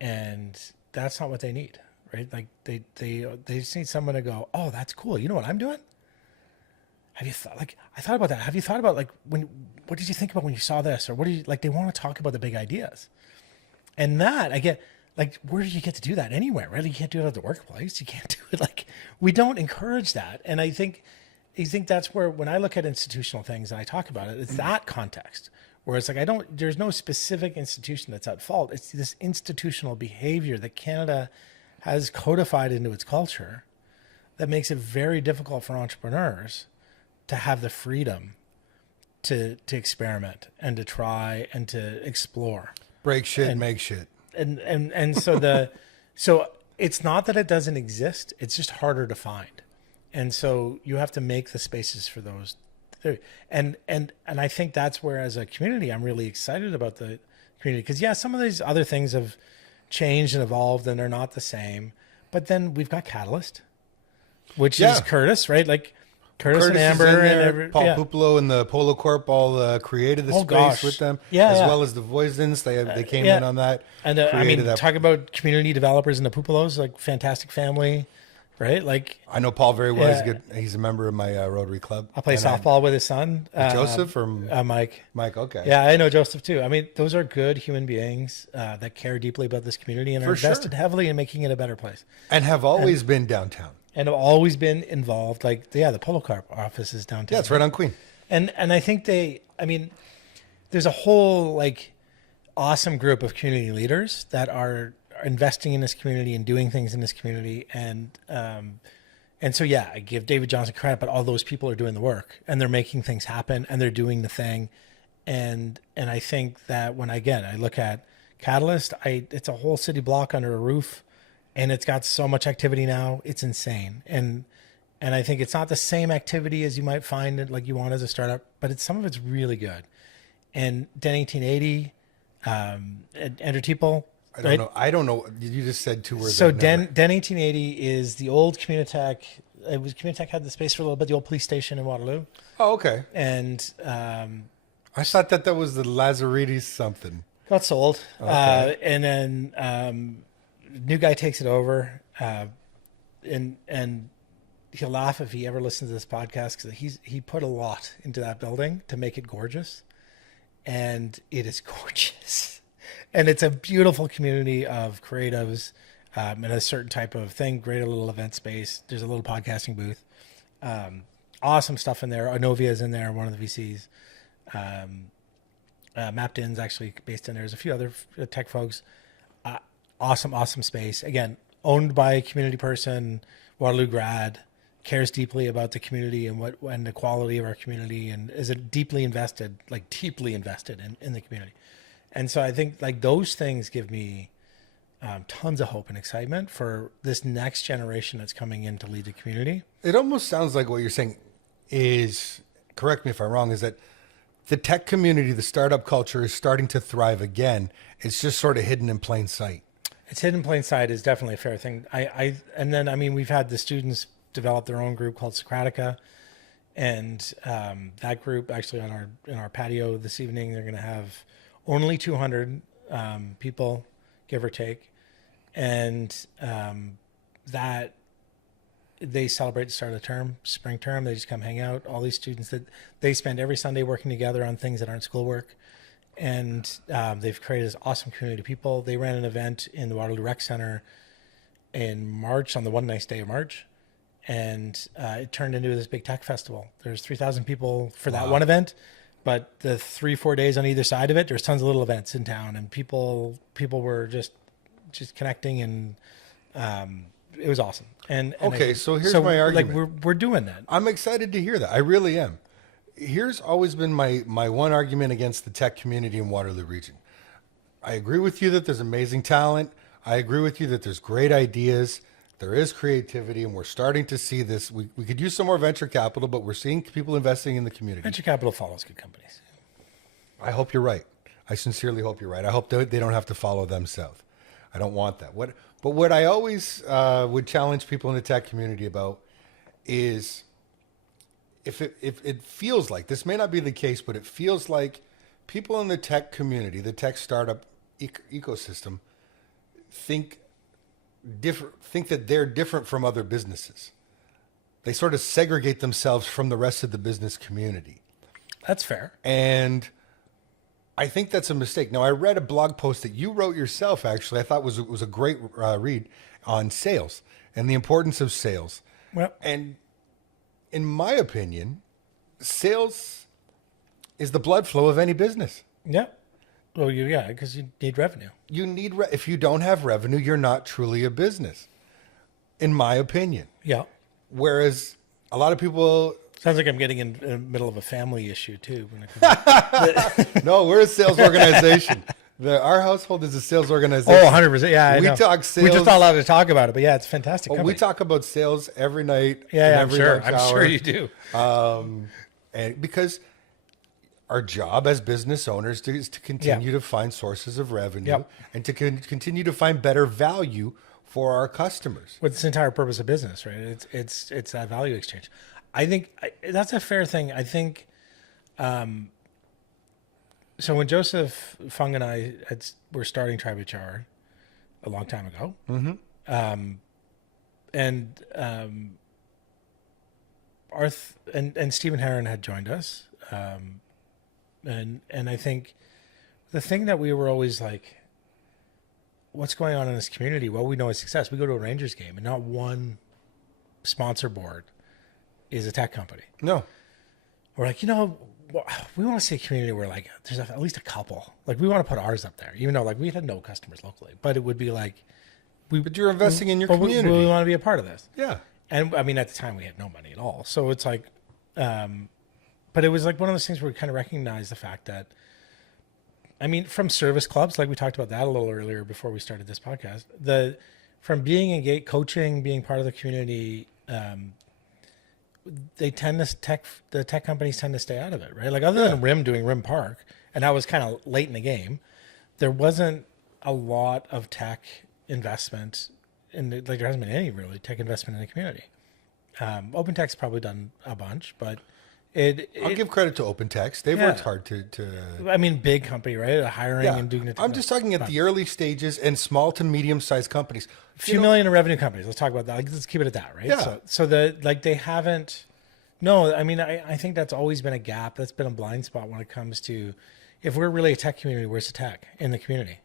And that's not what they need. Right? Like they just need someone to go, oh, that's cool. You know what I'm doing? Have you I thought about that. Have you thought about what did you think about when you saw this? Or what do you they want to talk about the big ideas. And that I get, where do you get to do that anywhere? Right? You can't do it at the workplace. You can't do it. We don't encourage that. And I think that's where, when I look at institutional things and I talk about it, it's that context where it's there's no specific institution that's at fault. It's this institutional behavior that Canada has codified into its culture that makes it very difficult for entrepreneurs to have the freedom to experiment and to try and to explore. Break shit, make shit. And so it's not that it doesn't exist, it's just harder to find. And so you have to make the spaces for those. And I think that's where, as a community, I'm really excited about the community, because some of these other things have changed and evolved and they're not the same, but then we've got Catalyst, which is Curtis, right? Curtis and Amber and Paul Pupolo and the Polo Corp all created the space with them, as well as the Voisins. They came in on that. And talk about community developers and the Pupolos, fantastic family, right? I know Paul very well. He's good. He's a member of my Rotary Club. I play softball with his son, Joseph or Mike. Mike, okay. Yeah, I know Joseph too. I mean, those are good human beings that care deeply about this community and are invested heavily in making it a better place. And have always been downtown. And have always been involved. The Polo Corp office is downtown. Yeah, it's right on Queen. And I think there's a whole awesome group of community leaders that are investing in this community and doing things in this community. And so, I give David Johnson credit, but all those people are doing the work and they're making things happen and they're doing the thing. And I think that when I look at Catalyst, it's a whole city block under a roof, and it's got so much activity now. It's insane. And I think it's not the same activity as you might find it like you want as a startup, but some of it's really good. And Den 1880, Andrew Teeple. I don't know. You just said two words. So Den 1880 is the old Communitech. It was Communitech had the space for a little bit, the old police station in Waterloo. Oh, okay. And I thought that was the Lazaridis something. got sold. Okay. And then new guy takes it over. And he'll laugh if he ever listens to this podcast because he put a lot into that building to make it gorgeous. And it is gorgeous. And it's a beautiful community of creatives and a certain type of thing. Great little event space. There's a little podcasting booth. Awesome stuff in there. Anovia is in there, one of the VCs. Maptin's actually based in there. There's a few other tech folks. Awesome space. Again, owned by a community person, Waterloo grad, cares deeply about the community and the quality of our community, and is deeply invested in the community. And so I think like those things give me tons of hope and excitement for this next generation that's coming in to lead the community. It almost sounds like what you're saying is, correct me if I'm wrong, is that the tech community, the startup culture is starting to thrive again. It's just sort of hidden in plain sight. It's hidden in plain sight is definitely a fair thing. And then we've had the students develop their own group called Socratica, and that group actually in our patio this evening, they're going to have only 200 people, give or take, and that they celebrate the start of the term, spring term. They just come hang out. All these students that they spend every Sunday working together on things that aren't schoolwork. And they've created this awesome community of people. They ran an event in the Waterloo Rec Center in March, on the one nice day of March. And it turned into this big tech festival. There's 3,000 people for that one event, but the 3-4 days on either side of it, there's tons of little events in town, and people were just connecting, and it was awesome. And okay, so here's my argument. Like we're doing that. I'm excited to hear that. I really am. Here's always been my one argument against the tech community in Waterloo Region. I agree with you that there's amazing talent. I agree with you that there's great ideas. There is creativity, and we're starting to see this. We could use some more venture capital, but we're seeing people investing in the community. Venture capital follows good companies. I hope you're right. I sincerely hope you're right. I hope they don't have to follow them south. I don't want that. But what I always would challenge people in the tech community about is if it feels like, this may not be the case, but it feels like people in the tech community, the tech startup ecosystem, think that they're different from other businesses. They sort of segregate themselves from the rest of the business community. That's fair. And I think that's a mistake. Now, I read a blog post that you wrote yourself, actually. I thought was a great read on sales and the importance of sales. Well, and in my opinion, sales is the blood flow of any business. yeah. Well, because you need revenue. You need if you don't have revenue, you're not truly a business, in my opinion. Yeah. Whereas a lot of people. Sounds like I'm getting in the middle of a family issue too. No, we're a sales organization. Our household is a sales organization. Oh, 100%. Yeah, I we know. talk sales. We're just not allowed to talk about it, but yeah, it's fantastic. We talk about sales every night. Yeah, every lunch I'm hour. sure you do. And because our job as business owners is to continue to find sources of revenue and to continue to find better value for our customers. What's the entire purpose of business, right? It's that value exchange. I think that's a fair thing. I think, so when Joseph Fung and I were starting Tribe HR a long time ago, and Stephen Herron had joined us, and I think the thing that we were always like, what's going on in this community? Well, we know it's success. We go to a Rangers game, and not one sponsor board is a tech company. No. We're like, we want to see a community where like there's at least a couple. Like we want to put ours up there, even though like we had no customers locally, but it would be like but you're investing in your community. We want to be a part of this. Yeah. And I mean, at the time we had no money at all. So it's like, but it was like one of those things where we kind of recognized the fact that, I mean, from service clubs, like we talked about that a little earlier before we started this podcast, from being engaged, coaching, being part of the community, they tend to the tech companies tend to stay out of it, right? Like other than RIM doing RIM Park, and that was kind of late in the game, there wasn't a lot of tech investment like there hasn't been any really tech investment in the community. OpenTech's probably done a bunch, but I'll give credit to OpenText. They've worked hard to. I mean, big company, right? Hiring and doing it. I'm just talking at the early stages and small to medium sized companies. A few million in revenue companies. Let's talk about that. Like, let's keep it at that, right? Yeah. So they haven't. No, I mean, I think that's always been a gap. That's been a blind spot when it comes to, if we're really a tech community, where's the tech in the community?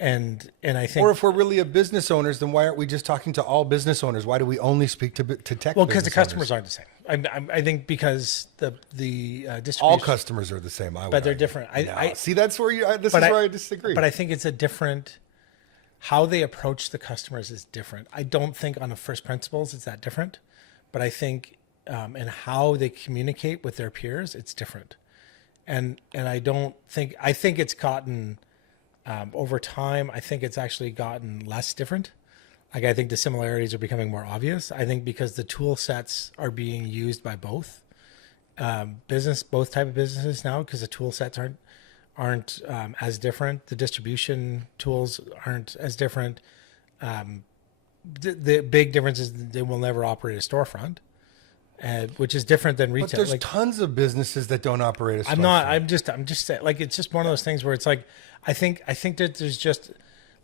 And I think, or if we're really a business owners, then why aren't we just talking to all business owners? Why do we only speak to tech? Well, because the business customers owners? aren't the same. I think because the distribution, all customers are the same. but they're different. See, that's where this is where I disagree. But I think it's a different. How they approach the customers is different. I don't think on the first principles it's that different, but I think and how they communicate with their peers, it's different. And I think it's gotten over time. I think it's actually gotten less different. Like I think the similarities are becoming more obvious. I think because the tool sets are being used by both both type of businesses now, because the tool sets aren't as different. The distribution tools aren't as different. The big difference is they will never operate a storefront, which is different than retail. But there's tons of businesses that don't operate a storefront. I'm just saying, like, it's just one of those things where it's like, I think that there's just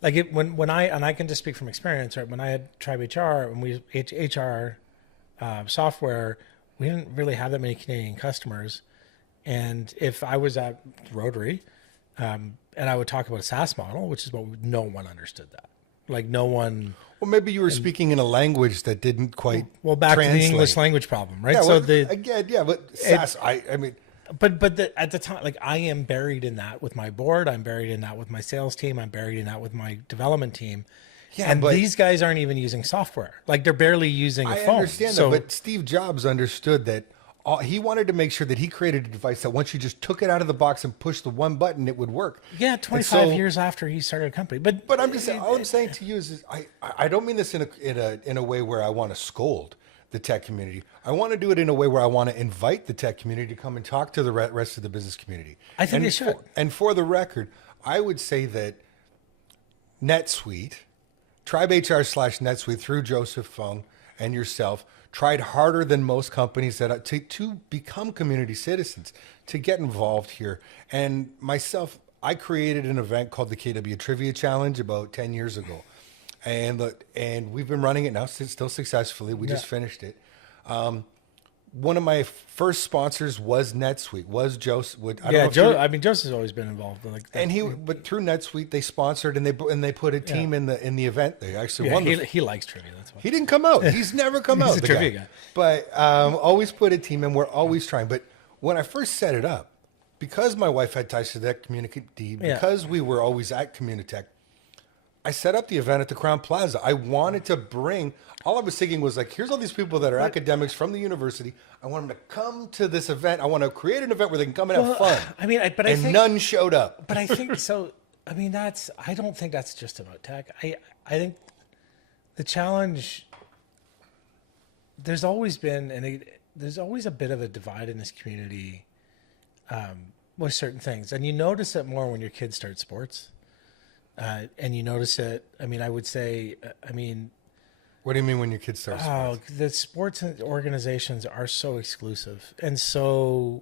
like when I can just speak from experience, right? When I had Tribe HR and we HR software, we didn't really have that many Canadian customers. And if I was at Rotary, and I would talk about a SaaS model, which is what no one understood that. Like no one. Well, maybe you were speaking in a language that didn't quite. Well, back translate. to the English language problem, right? Yeah, so but SaaS. I mean. But at the time, like I am buried in that with my board. I'm buried in that with my sales team. I'm buried in that with my development team. Yeah, and these guys aren't even using software. Like they're barely using a phone. I understand that, but Steve Jobs understood that. He wanted to make sure that he created a device that once you just took it out of the box and pushed the one button, it would work. Yeah, 25 years after he started a company. But I'm just saying, all I'm saying to you is I don't mean this in a way where I want to scold the tech community. I want to do it in a way where I want to invite the tech community to come and talk to the rest of the business community. I think they should. And for the record, I would say that NetSuite, Tribe HR / NetSuite through Joseph Fung and yourself, tried harder than most companies to become community citizens, to get involved here. And myself, I created an event called the KW Trivia Challenge about 10 years ago. And we've been running it now still successfully. We just finished it. One of my first sponsors was NetSuite, was Joseph. Joseph's always been involved. But through NetSuite, they sponsored and they put a team in the event. They actually won. He likes trivia. That's why he didn't come out. He's never come out. He's a trivia guy. But always put a team in. We're always trying. But when I first set it up, because my wife had ties to that community, because we were always at Communitech, I set up the event at the Crown Plaza. I wanted to bring, all I was thinking was like, here's all these people that are academics from the university. I want them to come to this event. I want to create an event where they can come and have fun. I mean, I think none showed up. But I think so. I mean, I don't think that's just about tech. I think the challenge, there's always been, there's always a bit of a divide in this community with certain things. And you notice it more when your kids start sports. And you notice it. I mean, I would say. What do you mean when your kids start sports? The sports organizations are so exclusive, and so.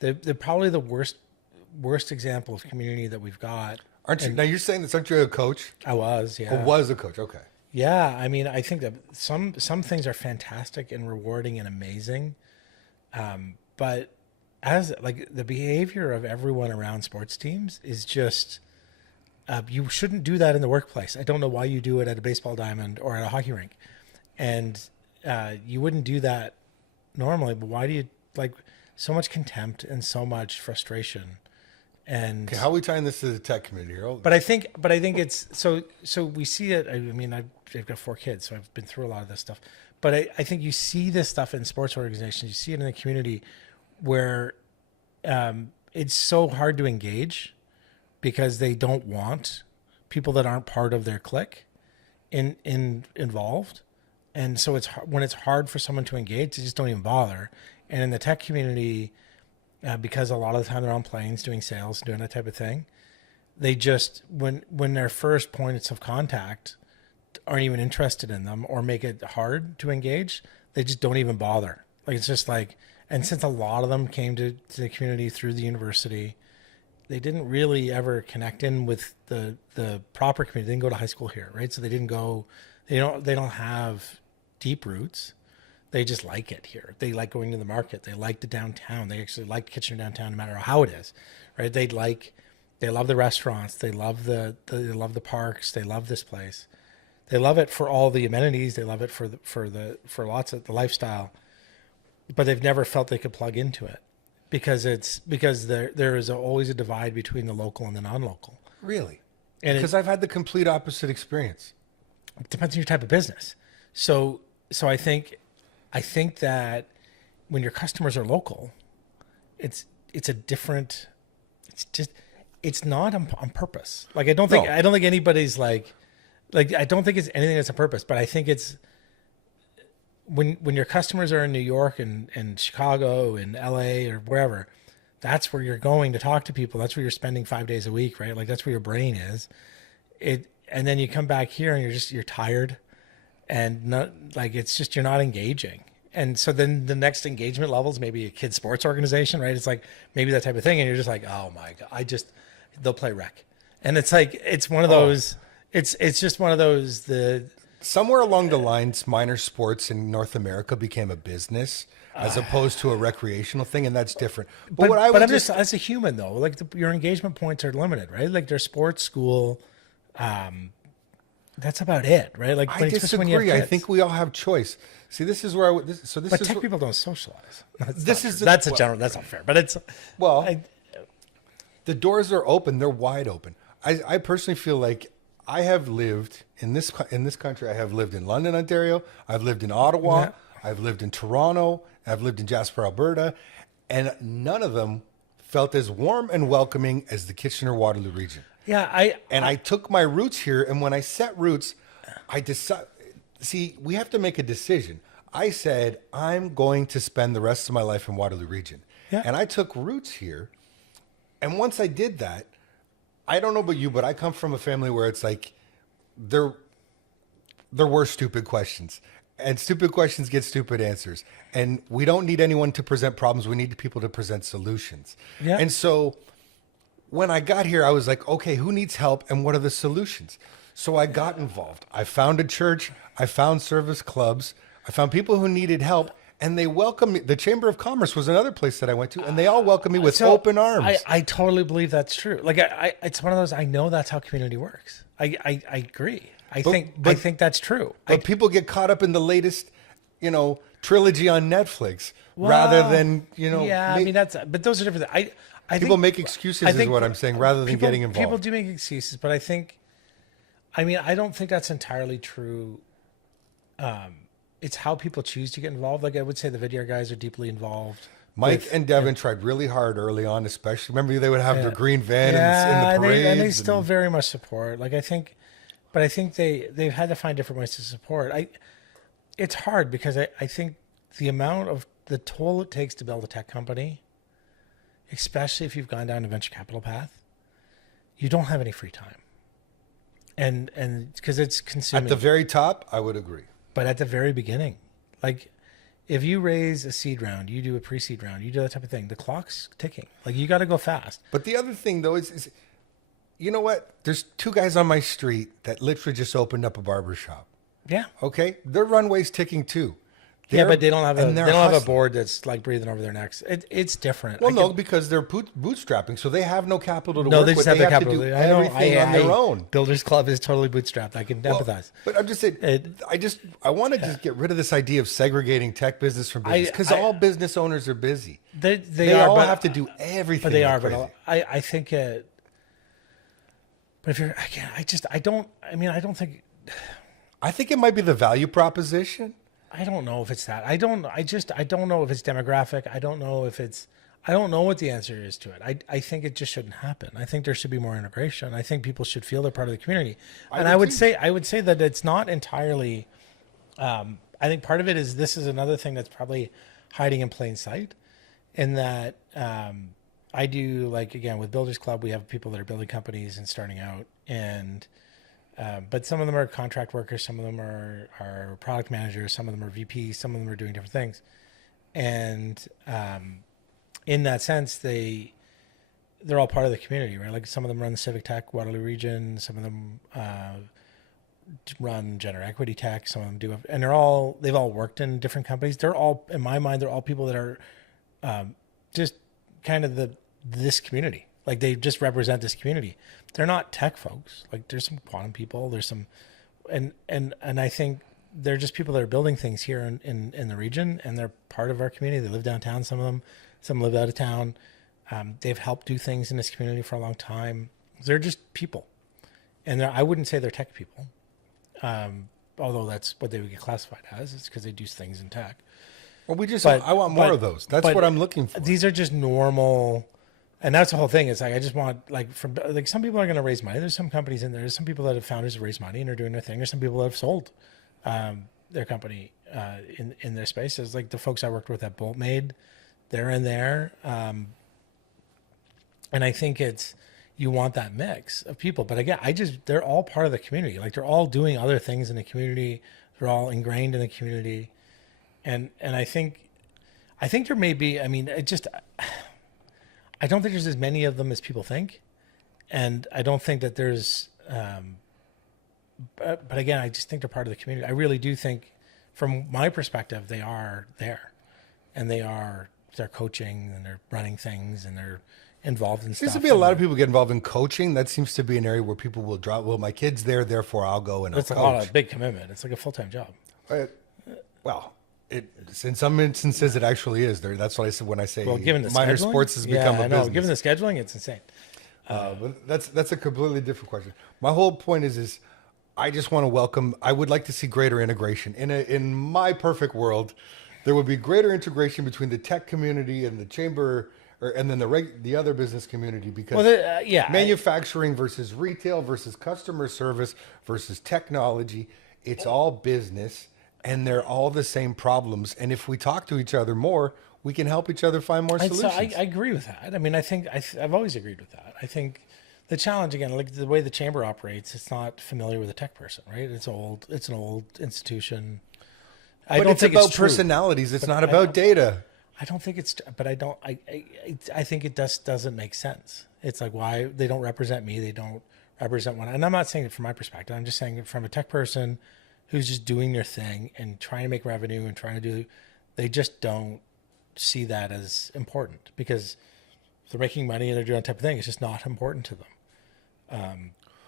They're probably the worst example of community that we've got. Aren't you? Now you're saying this. Aren't you a coach? I was. Yeah. Was a coach. Okay. Yeah, I mean, I think that some things are fantastic and rewarding and amazing, but as like the behavior of everyone around sports teams is just. You shouldn't do that in the workplace. I don't know why you do it at a baseball diamond or at a hockey rink. And you wouldn't do that normally, but why do you like so much contempt and so much frustration? And how are we tying this to the tech community here? But I think it's so we see it. I mean, I've got 4 kids, so I've been through a lot of this stuff. But I think you see this stuff in sports organizations. You see it in the community where it's so hard to engage because they don't want people that aren't part of their clique. involved, and so when it's hard for someone to engage, they just don't even bother. And in the tech community, because a lot of the time they're on planes doing sales, doing that type of thing, they just when their first points of contact aren't even interested in them or make it hard to engage, they just don't even bother. Like it's just like, and since a lot of them came to the community through the university, they didn't really ever connect in with the proper community. They didn't go to high school here, right? So they didn't go, they don't have deep roots. They just like it here. They like going to the market. They like the downtown. They actually like Kitchener downtown, no matter how it is, right? They love the restaurants. They love they love the parks. They love this place. They love it for all the amenities. They love it for lots of the lifestyle, but they've never felt they could plug into it because there is always a divide between the local and the non-local. Really? And because I've had the complete opposite experience. It depends on your type of business. So I think that when your customers are local, it's a different. It's not on purpose. Like I don't think anybody's like I don't think it's anything that's on purpose. But I think it's when your customers are in New York and Chicago and LA or wherever, that's where you're going to talk to people. That's where you're spending 5 days a week, right? Like that's where your brain is. And then you come back here and you're tired, and not like it's just you're not engaging. And so then the next engagement level is maybe a kids sports organization, right? It's like maybe that type of thing, and you're just like, oh my god, they'll play rec, and it's like it's one of those. It's just one of those Somewhere along the lines, minor sports in North America became a business as opposed to a recreational thing, and that's different. But I'm just as a human though, like your engagement points are limited, right? Like their sports school, that's about it, right? Like I disagree. I think we all have choice. See, this is where but tech people don't socialize. That's not fair, but it's the doors are open. They're wide open. I personally feel like I have lived in this country. I have lived in London, Ontario. I've lived in Ottawa. Yeah. I've lived in Toronto. I've lived in Jasper, Alberta, and none of them felt as warm and welcoming as the Kitchener-Waterloo region. Yeah, I took my roots here, and when I set roots, I decided. See, we have to make a decision. I said I'm going to spend the rest of my life in Waterloo Region, and I took roots here. And once I did that, I don't know about you, but I come from a family where it's like there were stupid questions, and stupid questions get stupid answers. And we don't need anyone to present problems. We need people to present solutions. Yeah. And so when I got here, I was like, okay, who needs help and what are the solutions? So I got involved. I found a church. I found service clubs. I found people who needed help. And they welcomed me. The Chamber of Commerce was another place that I went to, and they all welcomed me with open arms. I totally believe that's true. Like it's one of those. I know that's how community works. I agree. I think that's true. But people get caught up in the latest, trilogy on Netflix rather than Yeah, I mean but those are different. I people think, make excuses is what I'm saying rather than getting involved. People do make excuses, but I don't think that's entirely true. It's how people choose to get involved. Like I would say the video guys are deeply involved. Mike and Devin tried really hard early on, especially. Remember they would have their green van in the parades. And they still very much support. Like I think they've had to find different ways to support. It's hard because I think the toll it takes to build a tech company, especially if you've gone down a venture capital path, you don't have any free time. And because it's consuming. At the very top, I would agree. But at the very beginning, like if you raise a seed round, you do a pre-seed round, you do that type of thing, the clock's ticking. Like you got to go fast. But the other thing though is, you know what? There's two guys on my street that literally just opened up a barber shop. Yeah. Okay. Their runway's ticking too. But they don't have a board that's like breathing over their necks. It's different. Well, because they're bootstrapping, so they have no capital to work with. They just have the capital. To do everything on their own. Builders Club is totally bootstrapped. I can empathize. But I'm just saying, I want to just get rid of this idea of segregating tech business from business because all business owners are busy. They all have to do everything. But they are. But I think. But if you're again, I don't think. I think it might be the value proposition. I don't know if it's that. I don't know if it's demographic. I don't know if it's. I don't know what the answer is to it. I think it just shouldn't happen. I think there should be more integration. I think people should feel they're part of the community. And I would say that it's not entirely. I think part of it is this is another thing that's probably hiding in plain sight, in that I do, like, again, with Builders Club, we have people that are building companies and starting out, and but some of them are contract workers, some of them are product managers, some of them are VPs, some of them are doing different things, and in that sense, they're all part of the community, right? Like some of them run Civic Tech, Waterloo Region, some of them run Gender Equity Tech, some of them do, and they've all worked in different companies. They're all, in my mind, they're all people that are just kind of this community. Like they just represent this community. They're not tech folks. Like there's some quantum people. There's some, and I think they're just people that are building things here in the region, and they're part of our community. They live downtown. Some of them, some live out of town. They've helped do things in this community for a long time. They're just people, and I wouldn't say they're tech people, although that's what they would get classified as. It's because they do things in tech. Well, I want more of those. That's what I'm looking for. These are just normal, and that's the whole thing. It's like I just want, like, some people are going to raise money. There's some companies in there. There's some people that have founders who raise money and are doing their thing. There's some people that have sold their company in their spaces. Like the folks I worked with at Boltmade, they're in there, and I think you want that mix of people. But again, they're all part of the community. Like they're all doing other things in the community. They're all ingrained in the community. And I think there may be, I mean, I don't think there's as many of them as people think. And I don't think that there's, but again, I just think they're part of the community. I really do think, from my perspective, they are there, and they're coaching, and they're running things, and they're involved in stuff. There seems to be a lot of people get involved in coaching. That seems to be an area where people will drop, well, my kid's there, therefore I'll go and I'll coach. It's a lot of big commitment. It's like a full-time job. Well, in some instances, it actually is. That's what I said when I say given the minor scheduling, sports has become a business. Given the scheduling, it's insane. But that's a completely different question. My whole point is I just want to welcome. I would like to see greater integration. In my perfect world, there would be greater integration between the tech community and the chamber, and then the other business community, because manufacturing versus retail versus customer service versus technology, it's all business. And they're all the same problems. And if we talk to each other more, we can help each other find more solutions. So I agree with that. I mean, I think I've always agreed with that. I think the challenge, again, like the way the chamber operates, it's not familiar with a tech person, right? It's old. It's an old institution. I don't think it's about personalities. It's not about data. I don't think it's, but I don't. I think it just doesn't make sense. It's like, why they don't represent me? They don't represent one. And I'm not saying it from my perspective. I'm just saying it from a tech person who's just doing their thing and trying to make revenue and they just don't see that as important, because if they're making money and they're doing that type of thing, it's just not important to them.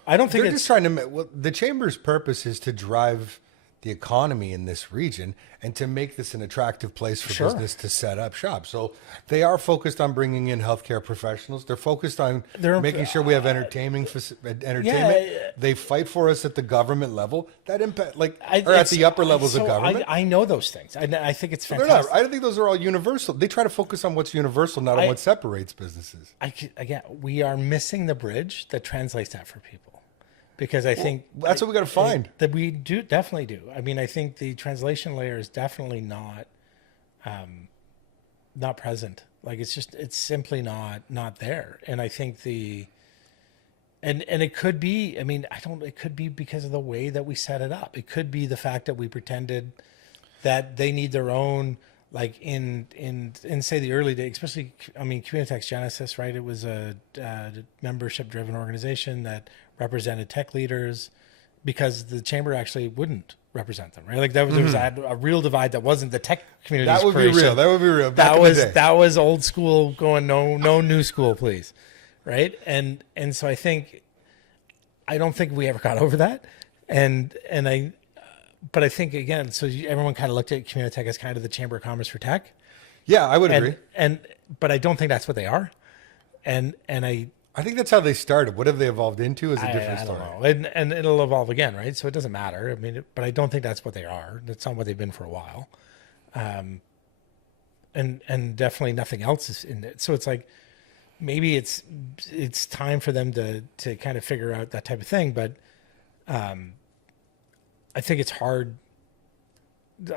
I don't think they're just trying to, the chamber's purpose is to drive the economy in this region and to make this an attractive place for business to set up shop. So they are focused on bringing in healthcare professionals. They're focused on making sure we have entertainment. They fight for us at the government level. That impact, or at the upper levels of government. I know those things. I think it's fantastic. I don't think those are all universal. They try to focus on what's universal, not on what separates businesses. Again, we are missing the bridge that translates that for people. Because I think that's what we got to find. That we definitely do. I mean, I think the translation layer is definitely not present. Like it's simply not there. And I think and it could be. I mean, it could be because of the way that we set it up. It could be the fact that we pretended that they need their own. Like in say the early days, especially, I mean, Communitex Genesis, right? It was a membership driven organization that represented tech leaders, because the chamber actually wouldn't represent them, right? Like there was a real divide that wasn't the tech community. That would be real. That was old school going, no new school, please, right? And so I don't think we ever got over that, But I think, again, so everyone kind of looked at Communitech as kind of the Chamber of Commerce for tech. Yeah, I would agree. But I don't think that's what they are. And I think that's how they started. What have they evolved into is a different story. I don't know. And it'll evolve again, right? So it doesn't matter. I mean, but I don't think that's what they are. That's not what they've been for a while. and definitely nothing else is in it. So it's like maybe it's time for them to kind of figure out that type of thing. But I think it's hard.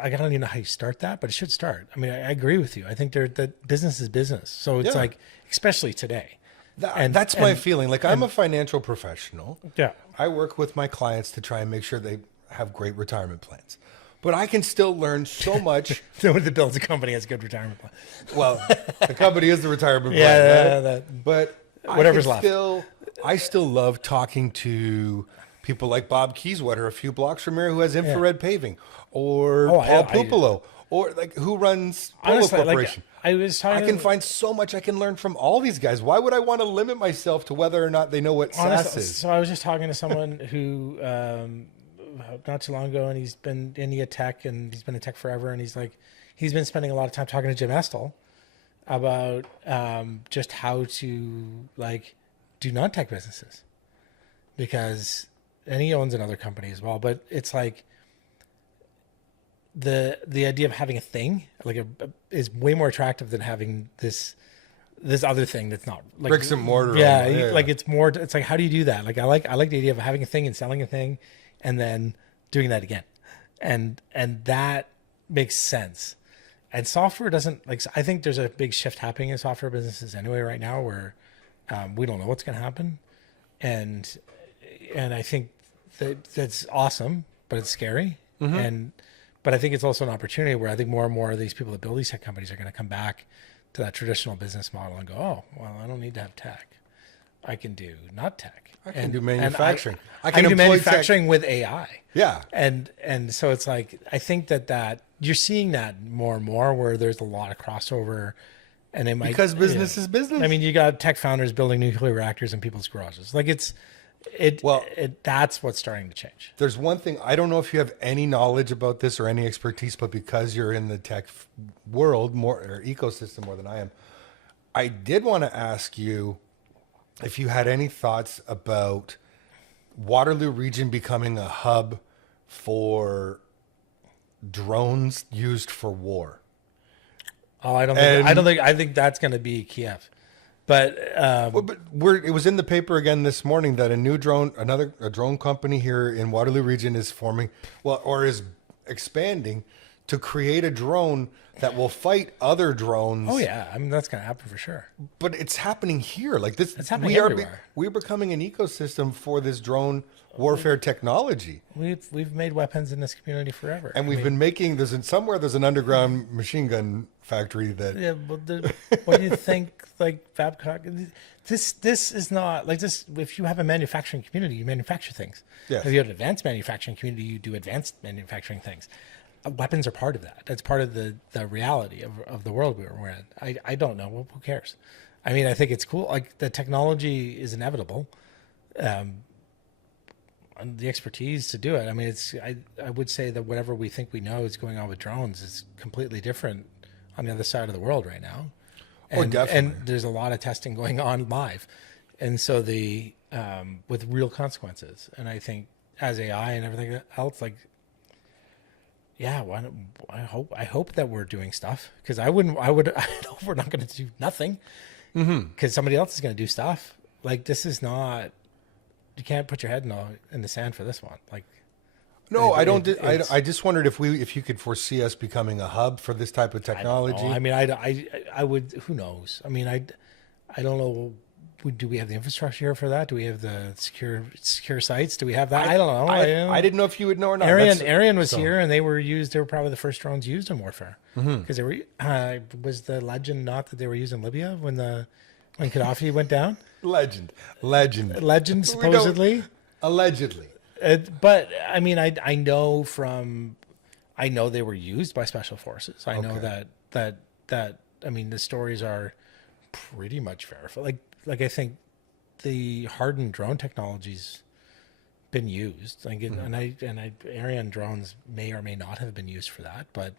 I don't even know how you start that, but it should start. I mean, I agree with you. I think that business is business. So it's Yeah. like, especially today. That's my feeling. Like, I'm a financial professional. Yeah. I work with my clients to try and make sure they have great retirement plans. But I can still learn so much. Someone that builds a company has a good retirement plan. Well, the company is the retirement plan. Yeah, right? But whatever's left. I still love talking to people like Bob Kieswetter, a few blocks from here, who has infrared paving, or Paul Pupolo, or like who runs Polo Honestly, Corporation. I was talking. I can find so much I can learn from all these guys. Why would I want to limit myself to whether or not they know what SaaS is? So I was just talking to someone who not too long ago, and he's been in tech, and he's been in tech forever, and he's been spending a lot of time talking to Jim Estel about just how to do non-tech businesses, because and he owns another company as well, but it's like the idea of having a thing is way more attractive than having this other thing that's not like bricks and mortar. Yeah, like it's more. It's like, how do you do that? Like I like the idea of having a thing and selling a thing, and then doing that again, and that makes sense. And software doesn't like. I think there's a big shift happening in software businesses anyway right now, where we don't know what's going to happen, and I think that's awesome, but it's scary, but I think it's also an opportunity where I think more and more of these people that build these tech companies are going to come back to that traditional business model and go, oh, well, I don't need to have tech. I can do not tech. I can do manufacturing. I can do manufacturing with AI. Yeah. And so it's like, I think that you're seeing that more and more where there's a lot of crossover, and it might, because business is business. I mean, you got tech founders building nuclear reactors in people's garages. Like that's what's starting to change. There's one thing, I don't know if you have any knowledge about this or any expertise, but because you're in the tech world more, or ecosystem more than I am, I did want to ask you if you had any thoughts about Waterloo Region becoming a hub for drones used for war. Oh, I think that's going to be Kiev. But it was in the paper again this morning that a drone company here in Waterloo Region is forming, or is expanding to create a drone that will fight other drones. Oh yeah, I mean that's going to happen for sure. But it's happening here. Like this, it's happening everywhere. We're becoming an ecosystem for this drone warfare technology. We've made weapons in this community forever, and we've been making. There's an underground machine gun factory that. Yeah, but what do you think? Like Babcock, this is not like this. If you have a manufacturing community, you manufacture things. Yes. If you have an advanced manufacturing community, you do advanced manufacturing things. Weapons are part of that. That's part of the reality of the world we're in. I don't know. Well, who cares? I mean, I think it's cool. Like the technology is inevitable. And the expertise to do it. I mean, I would say that whatever we think we know is going on with drones is completely different on the other side of the world right now. Definitely. And there's a lot of testing going on live. And so with real consequences. And I think as AI and everything else, like, yeah, I hope that we're doing stuff, because I know we're not going to do nothing, because somebody else is going to do stuff. Like, this is not, you can't put your head in the sand for this one. Like, no, I don't. I just wondered if you could foresee us becoming a hub for this type of technology. I mean, I would. Who knows? I mean, I don't know. Do we have the infrastructure here for that? Do we have the secure sites? Do we have that? I don't know. I didn't know if you would know or not. Arian was here, and they were probably the first drones used in warfare, because they were. Was the legend not that they were used in Libya when Gaddafi went down? Legend supposedly. Allegedly. But I mean, I know they were used by special forces. I know that I mean, the stories are pretty much verified. Like I think the hardened drone technology's been used. Ariane drones may or may not have been used for that, but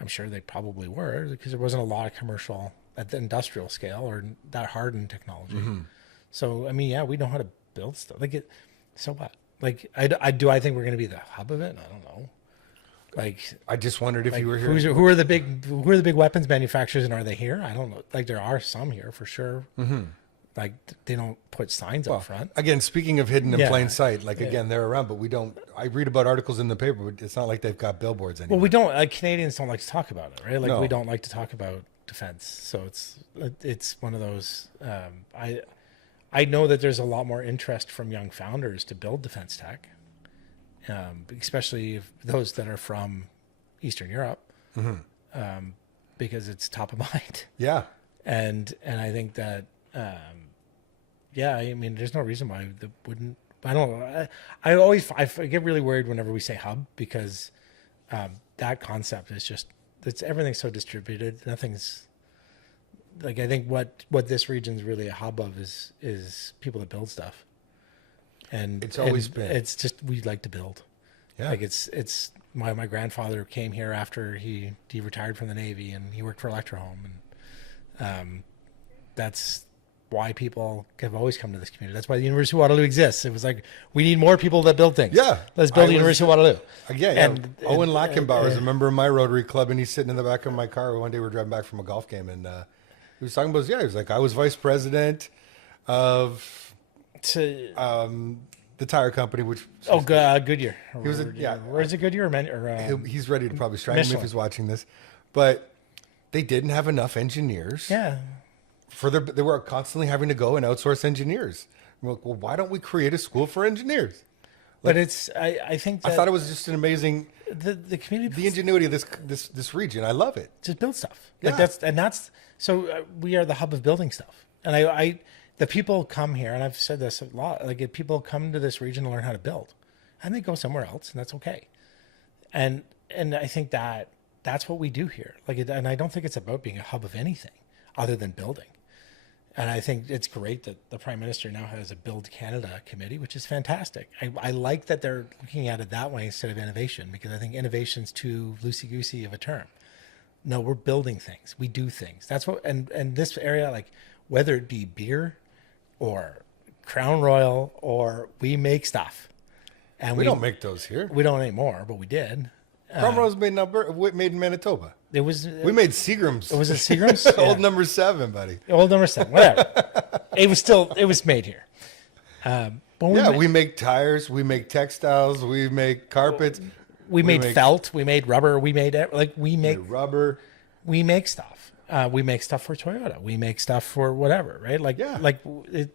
I'm sure they probably were, because there wasn't a lot of commercial at the industrial scale or that hardened technology. So I mean, yeah, we know how to build stuff. So what? Like, I think we're going to be the hub of it? I don't know. Like, I just wondered if like you were here. who are the big weapons manufacturers, and are they here? I don't know. Like, there are some here for sure. Mm-hmm. Like, they don't put signs up front. Again, speaking of hidden in Yeah. plain sight, like again, they're around, but we don't. I read about articles in the paper, but it's not like they've got billboards anymore. Well, we don't. Like, Canadians don't like to talk about it, right? Like, No. we don't like to talk about defense. So it's one of those. I know that there's a lot more interest from young founders to build defense tech, especially those that are from Eastern Europe, because it's top of mind. Yeah. And I think that, yeah, I mean, there's no reason why that wouldn't. I don't know. I get really worried whenever we say hub, because that concept is just, everything's so distributed. Nothing's like, I think what this region's really a hub of is people that build stuff. And It's always been. It's just, we like to build. Yeah. Like, it's my grandfather came here after he retired from the Navy, and he worked for Electrohome, and that's why people have always come to this community. That's why the University of Waterloo exists. It was like, we need more people that build things. Yeah. Let's build the University of Waterloo. Yeah. Owen Lackenbauer is a member of my Rotary Club, and he's sitting in the back of my car. One day we're driving back from a golf game, and he was talking about, he was like, I was vice president of the tire company, which Goodyear. He was Or is it Goodyear or he's ready to probably strangle me if Michelin. he's watching this, but they didn't have enough engineers. Yeah. They were constantly having to go and outsource engineers. I'm like, well, why don't we create a school for engineers? But I think that I thought it was just an amazing, the community, the ingenuity of this region. I love it. just build stuff. Yeah. Like, so we are the hub of building stuff. And the people come here, and I've said this a lot, like, if people come to this region to learn how to build, and they go somewhere else, and that's okay. And I think that's what we do here. Like, and I don't think it's about being a hub of anything other than building. And I think it's great that the Prime Minister now has a Build Canada committee, which is fantastic. I like that they're looking at it that way instead of innovation, because I think innovation's too loosey-goosey of a term. No, we're building things. We do things. That's what, and this area, like, whether it be beer or Crown Royal, or we make stuff. And We don't make those here. we don't anymore, but we did. Cromwell was made in Manitoba. It was, We made Seagram's. was it Seagram's? Old Yeah. number 7, buddy. Old number 7, whatever. It was made here. But We make tires. We make textiles. We make carpets. we made make- felt, we made rubber, we make Rubber. we make stuff. We make stuff for Toyota. We make stuff for whatever, right? Like, Yeah.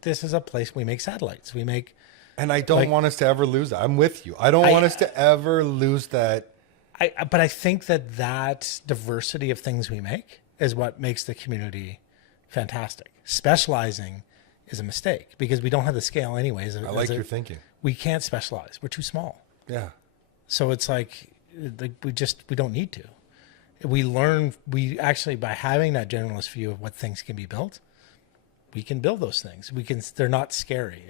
this is a place we make satellites. We make, And I don't want us to ever lose that. I'm with you. I don't want us to ever lose that. but I think that diversity of things we make is what makes the community fantastic. Specializing is a mistake, because we don't have the scale anyways. I like your thinking. We can't specialize. We're too small. Yeah. So it's like we don't need to. We actually, by having that generalist view of what things can be built, we can build those things. They're not scary.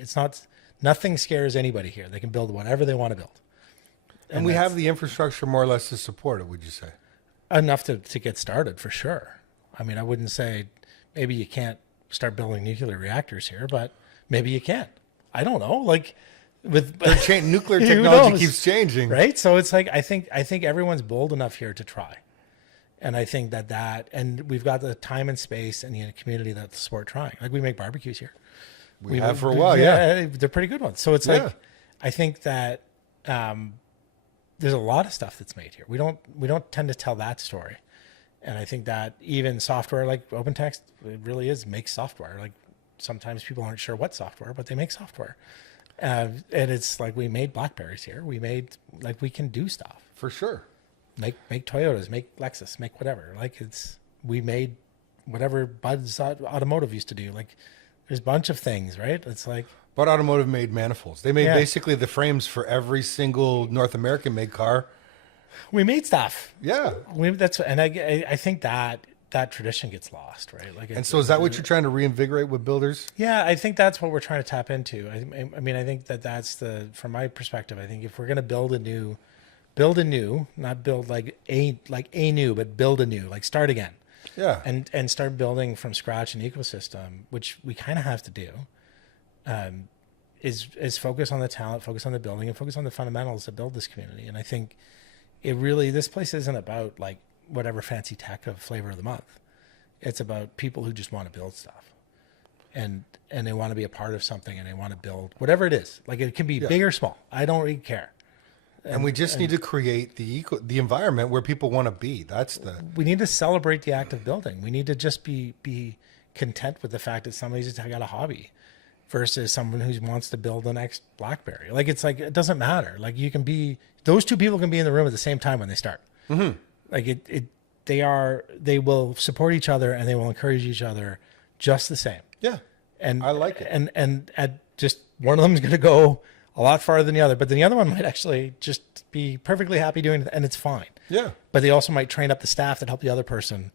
Nothing scares anybody here. They can build whatever they want to build. And we have the infrastructure more or less to support it, would you say? Enough to get started, for sure. I mean, I wouldn't say maybe you can't start building nuclear reactors here, but maybe you can. I don't know. Like, Nuclear Who technology knows? keeps changing. right? So it's like, I think everyone's bold enough here to try. And I think and we've got the time and space and the community that support trying. Like, we make barbecues here. We have for a while, yeah. They're pretty good ones. So it's like, I think that there's a lot of stuff that's made here. We don't tend to tell that story. And I think that even software like OpenText, it really is makes software. Like, sometimes people aren't sure what software, but they make software. And it's like, we made Blackberries here. We can do stuff. For sure. Make Toyotas, make Lexus, make whatever. Like, we made whatever Bud's Automotive used to do. Like, there's a bunch of things, right? It's like, But Automotive made manifolds. They made basically the frames for every single North American made car. we made stuff. Yeah. I think that tradition gets lost, right? Like, And so is that what you're trying to reinvigorate with builders? yeah, I think that's what we're trying to tap into. I mean, I think that's from my perspective, I think if we're going to build a new, not build like a new, but build a new, like, start again. Yeah. And start building from scratch an ecosystem, which we kind of have to do, is focus on the talent, focus on the building, and focus on the fundamentals that build this community. And I think this place isn't about like whatever fancy tech of flavor of the month. It's about people who just want to build stuff, and they want to be a part of something, and they want to build whatever it is. Like it can be big or small. I don't really care. And we just need to create the environment where people want to be. We need to celebrate the act of building. We need to just be content with the fact that somebody's just got a hobby versus someone who wants to build the next BlackBerry. Like it doesn't matter. Like those two people can be in the room at the same time when they start. Mm-hmm. Like they will support each other and they will encourage each other just the same. Yeah. And I like it. And at just one of them is going to go a lot farther than the other, but then the other one might actually just be perfectly happy doing it, and it's fine. Yeah. But they also might train up the staff that help the other person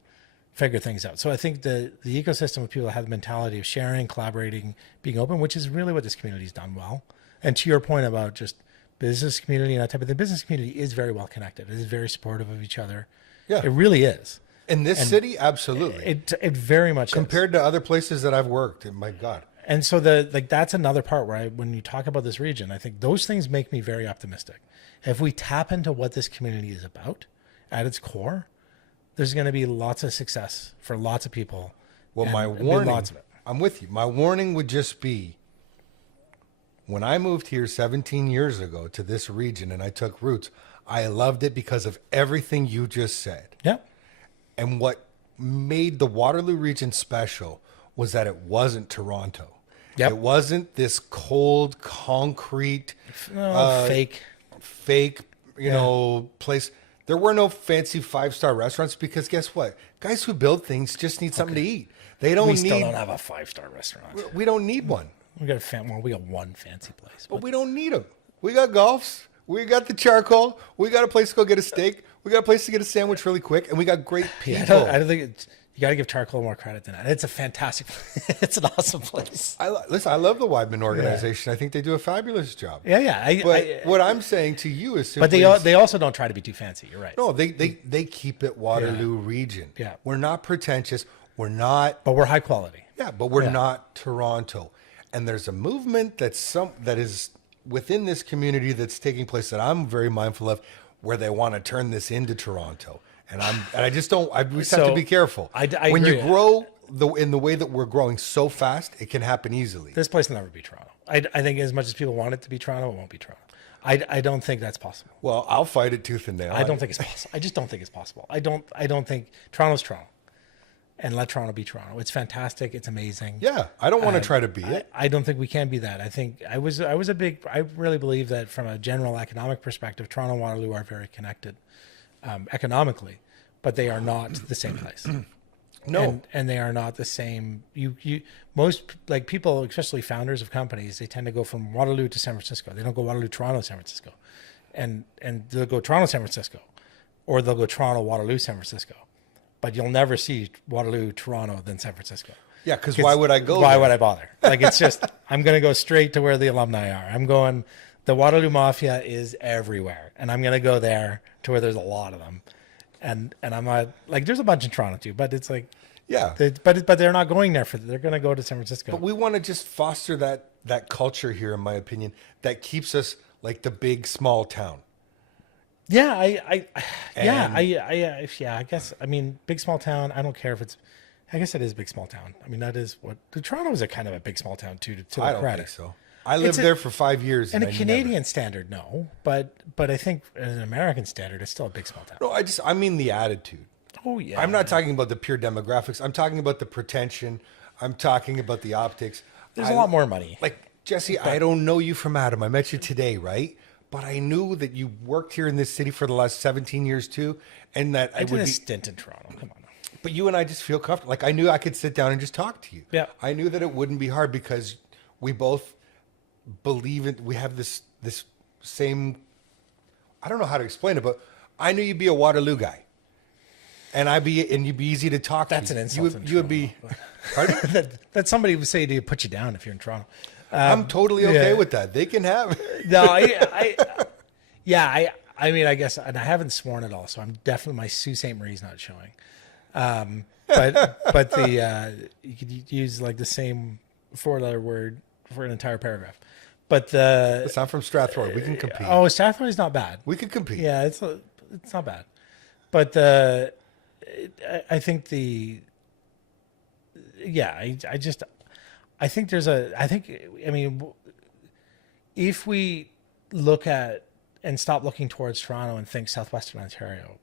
figure things out. So I think the ecosystem of people that have the mentality of sharing, collaborating, being open, which is really what this community's done well. And to your point about just business community and that type of thing, the business community is very well connected. It is very supportive of each other. Yeah. It really is. In this city, absolutely. It very much compared to other places that I've worked. My God. And so that's another part where when you talk about this region, I think those things make me very optimistic. If we tap into what this community is about at its core, there's going to be lots of success for lots of people. Well, my warning, I'm with you. My warning would just be, when I moved here 17 years ago to this region and I took roots, I loved it because of everything you just said. Yeah. And what made the Waterloo region special was that it wasn't Toronto. Yep. It wasn't this cold, concrete, fake, place. There were no fancy 5-star restaurants because guess what? Guys who build things just need something to eat. They don't We need. still don't have a 5-star restaurant. We don't need one. We got one fancy place, But we don't need them. We got golfs. We got the charcoal. We got a place to go get a steak. We got a place to get a sandwich really quick, and we got great people. I don't think you got to give charcoal more credit than that. It's a fantastic. It's an awesome place. Listen, I love the Weidman organization. I think they do a fabulous job. Yeah. What I'm saying to you is simply, but they also don't try to be too fancy. You're right. No, they keep it Waterloo region. Yeah, we're not pretentious. We're not, but we're high quality. Yeah, but we're not Toronto. And there's a movement that is within this community that's taking place that I'm very mindful of, where they want to turn this into Toronto. And I just don't. We just have to be careful. When agree. You grow in the way that we're growing so fast, it can happen easily. This place will never be Toronto. I think as much as people want it to be Toronto, it won't be Toronto. I don't think that's possible. Well, I'll fight it tooth and nail. I don't think it's possible. I just don't think it's possible. I don't think Toronto's Toronto. And let Toronto be Toronto. It's fantastic. It's amazing. Yeah, I don't want to try to be it. I don't think we can be that. I think I really believe that from a general economic perspective, Toronto and Waterloo are very connected economically, but they are not the same place. No, and they are not the same. Most like people, especially founders of companies, they tend to go from Waterloo to San Francisco. They don't go Waterloo, Toronto, San Francisco, and they'll go Toronto, San Francisco, or they'll go Toronto, Waterloo, San Francisco. But you'll never see Waterloo, Toronto, then San Francisco. Yeah, because why would I go Why there? would I bother? Like, it's just, I'm going to go straight to where the alumni are. I'm going, the Waterloo Mafia is everywhere. And I'm going to go there to where there's a lot of them. And I'm not, like, there's a bunch in Toronto too, but it's like, yeah. But they're not going there they're going to go to San Francisco. But we want to just foster that culture here, in my opinion, that keeps us like the big, small town. Yeah, I guess. I mean, big small town. I don't care if it's. I guess it is big small town. I mean, that is what Toronto is a kind of a big small town too. To I don't think so. I lived there for 5 years. And a Canadian standard, no, but I think as an American standard, it's still a big small town. No, I mean the attitude. Oh yeah. I'm not talking about the pure demographics. I'm talking about the pretension. I'm talking about the optics. There's a lot more money. Like Jesse, I don't know you from Adam. I met you today, right? But I knew that you worked here in this city for the last 17 years too, and that I did a stint in Toronto. Come on. But you and I just feel comfortable. Like I knew I could sit down and just talk to you. Yeah. I knew that it wouldn't be hard because we both believe it. We have this same. I don't know how to explain it, but I knew you'd be a Waterloo guy, and you'd be easy to talk to. That's an insult. You would be. Pardon? that somebody would say to put you down if you're in Toronto. I'm totally okay with that. They can have it. No, I mean, I guess, and I haven't sworn at all, so I'm definitely, my Sault Ste. Marie's not showing. But you could use like the same 4-letter word for an entire paragraph. But Listen, I'm from Strathroy. We can compete. Oh, Strathroy's not bad. We can compete. Yeah, it's not bad. But I think I think I mean, if we look at and stop looking towards Toronto and think Southwestern Ontario,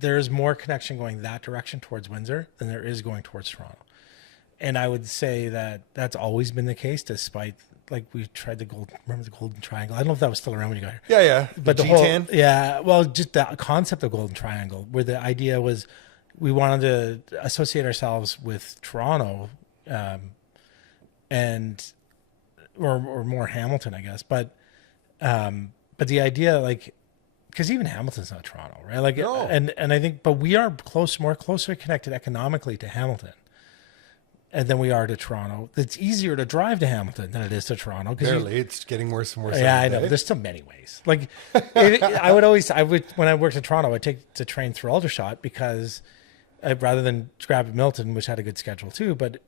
there's more connection going that direction towards Windsor than there is going towards Toronto. And I would say that that's always been the case, despite like we tried remember the Golden Triangle. I don't know if that was still around when you got here. Yeah, yeah. But the G10? whole, well, just the concept of Golden Triangle, where the idea was we wanted to associate ourselves with Toronto, and or more Hamilton, I guess. But the idea, like, because even Hamilton's not Toronto, right? Like, No. and I think, but we are more closely connected economically to Hamilton, and than we are to Toronto. It's easier to drive to Hamilton than it is to Toronto. Barely. It's getting worse and worse. Yeah, I know. There's still many ways. Like, I would when I worked in Toronto, I'd take the train through Aldershot because rather than grab at Milton, which had a good schedule too. But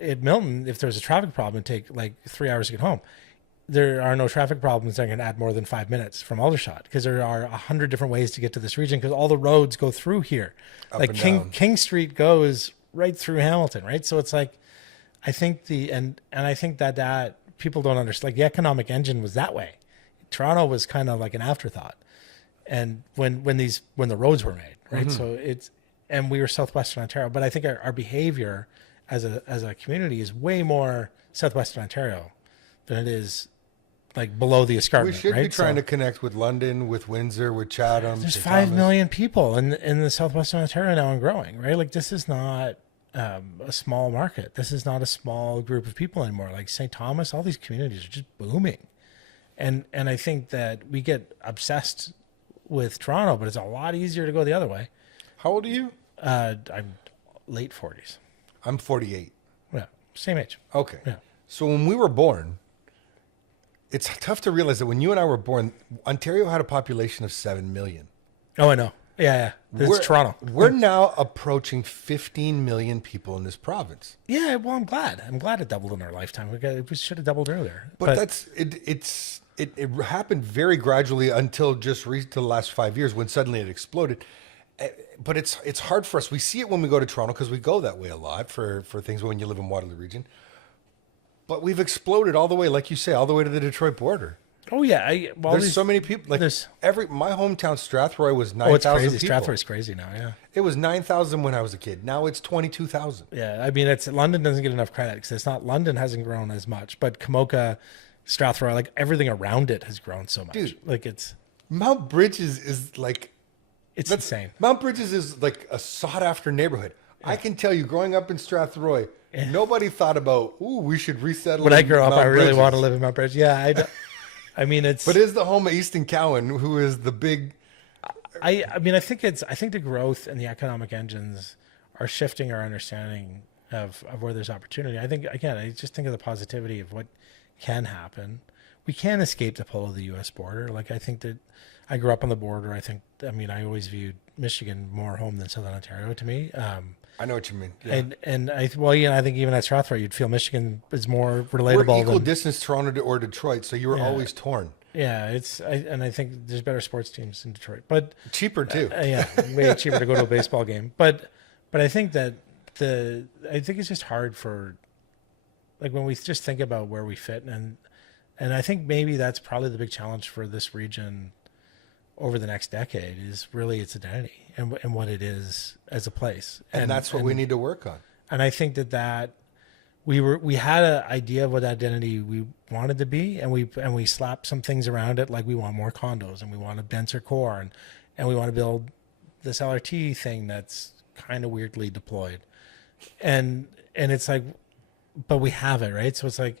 at Milton, if there's a traffic problem, it'd take like 3 hours to get home. There are no traffic problems that can add more than 5 minutes from Aldershot because there are 100 different ways to get to this region because all the roads go through here. Up like and King down. King Street goes right through Hamilton, right? So it's like, I think and I think that people don't understand. Like the economic engine was that way. Toronto was kind of like an afterthought, and when the roads were made, right? Mm-hmm. So and we were Southwestern Ontario, but I think our behavior as a community is way more Southwestern Ontario than it is like below the We escarpment. should right? be trying to connect with London, with Windsor, with Chatham. There's St. 5 Thomas. million people in the Southwestern Ontario now and growing, right? Like this is not a small market. This is not a small group of people anymore. Like St. Thomas, all these communities are just booming. And I think that we get obsessed with Toronto, but it's a lot easier to go the other way. How old are you? I'm late 40s. I'm 48. Yeah, same age. Okay. Yeah. So when we were born, it's tough to realize that when you and I were born, Ontario had a population of 7 million. Oh, I know. Yeah. It's Toronto. We're now approaching 15 million people in this province. Yeah, well, I'm glad. I'm glad it doubled in our lifetime. We should have doubled earlier. But that's it happened very gradually until just the last 5 years when suddenly it exploded. But it's hard for us. We see it when we go to Toronto because we go that way a lot for things when you live in Waterloo Region. But we've exploded all the way, like you say, all the way to the Detroit border. Oh yeah, There's so many people. Like my hometown Strathroy was 9,000 it's crazy. people. Strathroy's crazy now. Yeah. It was 9,000 when I was a kid. Now it's 22,000. Yeah, I mean, London doesn't get enough credit because it's not London hasn't grown as much, but Kamoka, Strathroy, like everything around it has grown so much. Dude. Like it's Mount Bridges is like insane. Mount Bridges is like a sought after neighborhood. Yeah. I can tell you, growing up in Strathroy, nobody thought about, we should resettle. When I grew up, Mount I really Bridges. want to live in Mount Bridges. Yeah, I mean, it's. But it is the home of Easton Cowan, who is the big. I mean, I think the growth and the economic engines are shifting our understanding of where there's opportunity. I think, again, I just think of the positivity of what can happen. We can escape the pull of the U.S. border. Like, I think that I grew up on the border. I always viewed Michigan more home than Southern Ontario to me. I know what you mean. Yeah. And I think even at Strathroy, you'd feel Michigan is more relatable. We're equal distance Toronto or Detroit, so you were always torn. Yeah, I think there's better sports teams in Detroit, but cheaper too. Way cheaper to go to a baseball game. But I think that I think it's just hard for, like, when we just think about where we fit, and I think maybe that's probably the big challenge for this region over the next decade is really its identity and what it is as a place. And that's what we need to work on. And I think that we had an idea of what identity we wanted to be, and we slapped some things around it, like we want more condos and we want a denser core and we want to build this LRT thing that's kind of weirdly deployed. And it's like, but we have it, right? So it's like,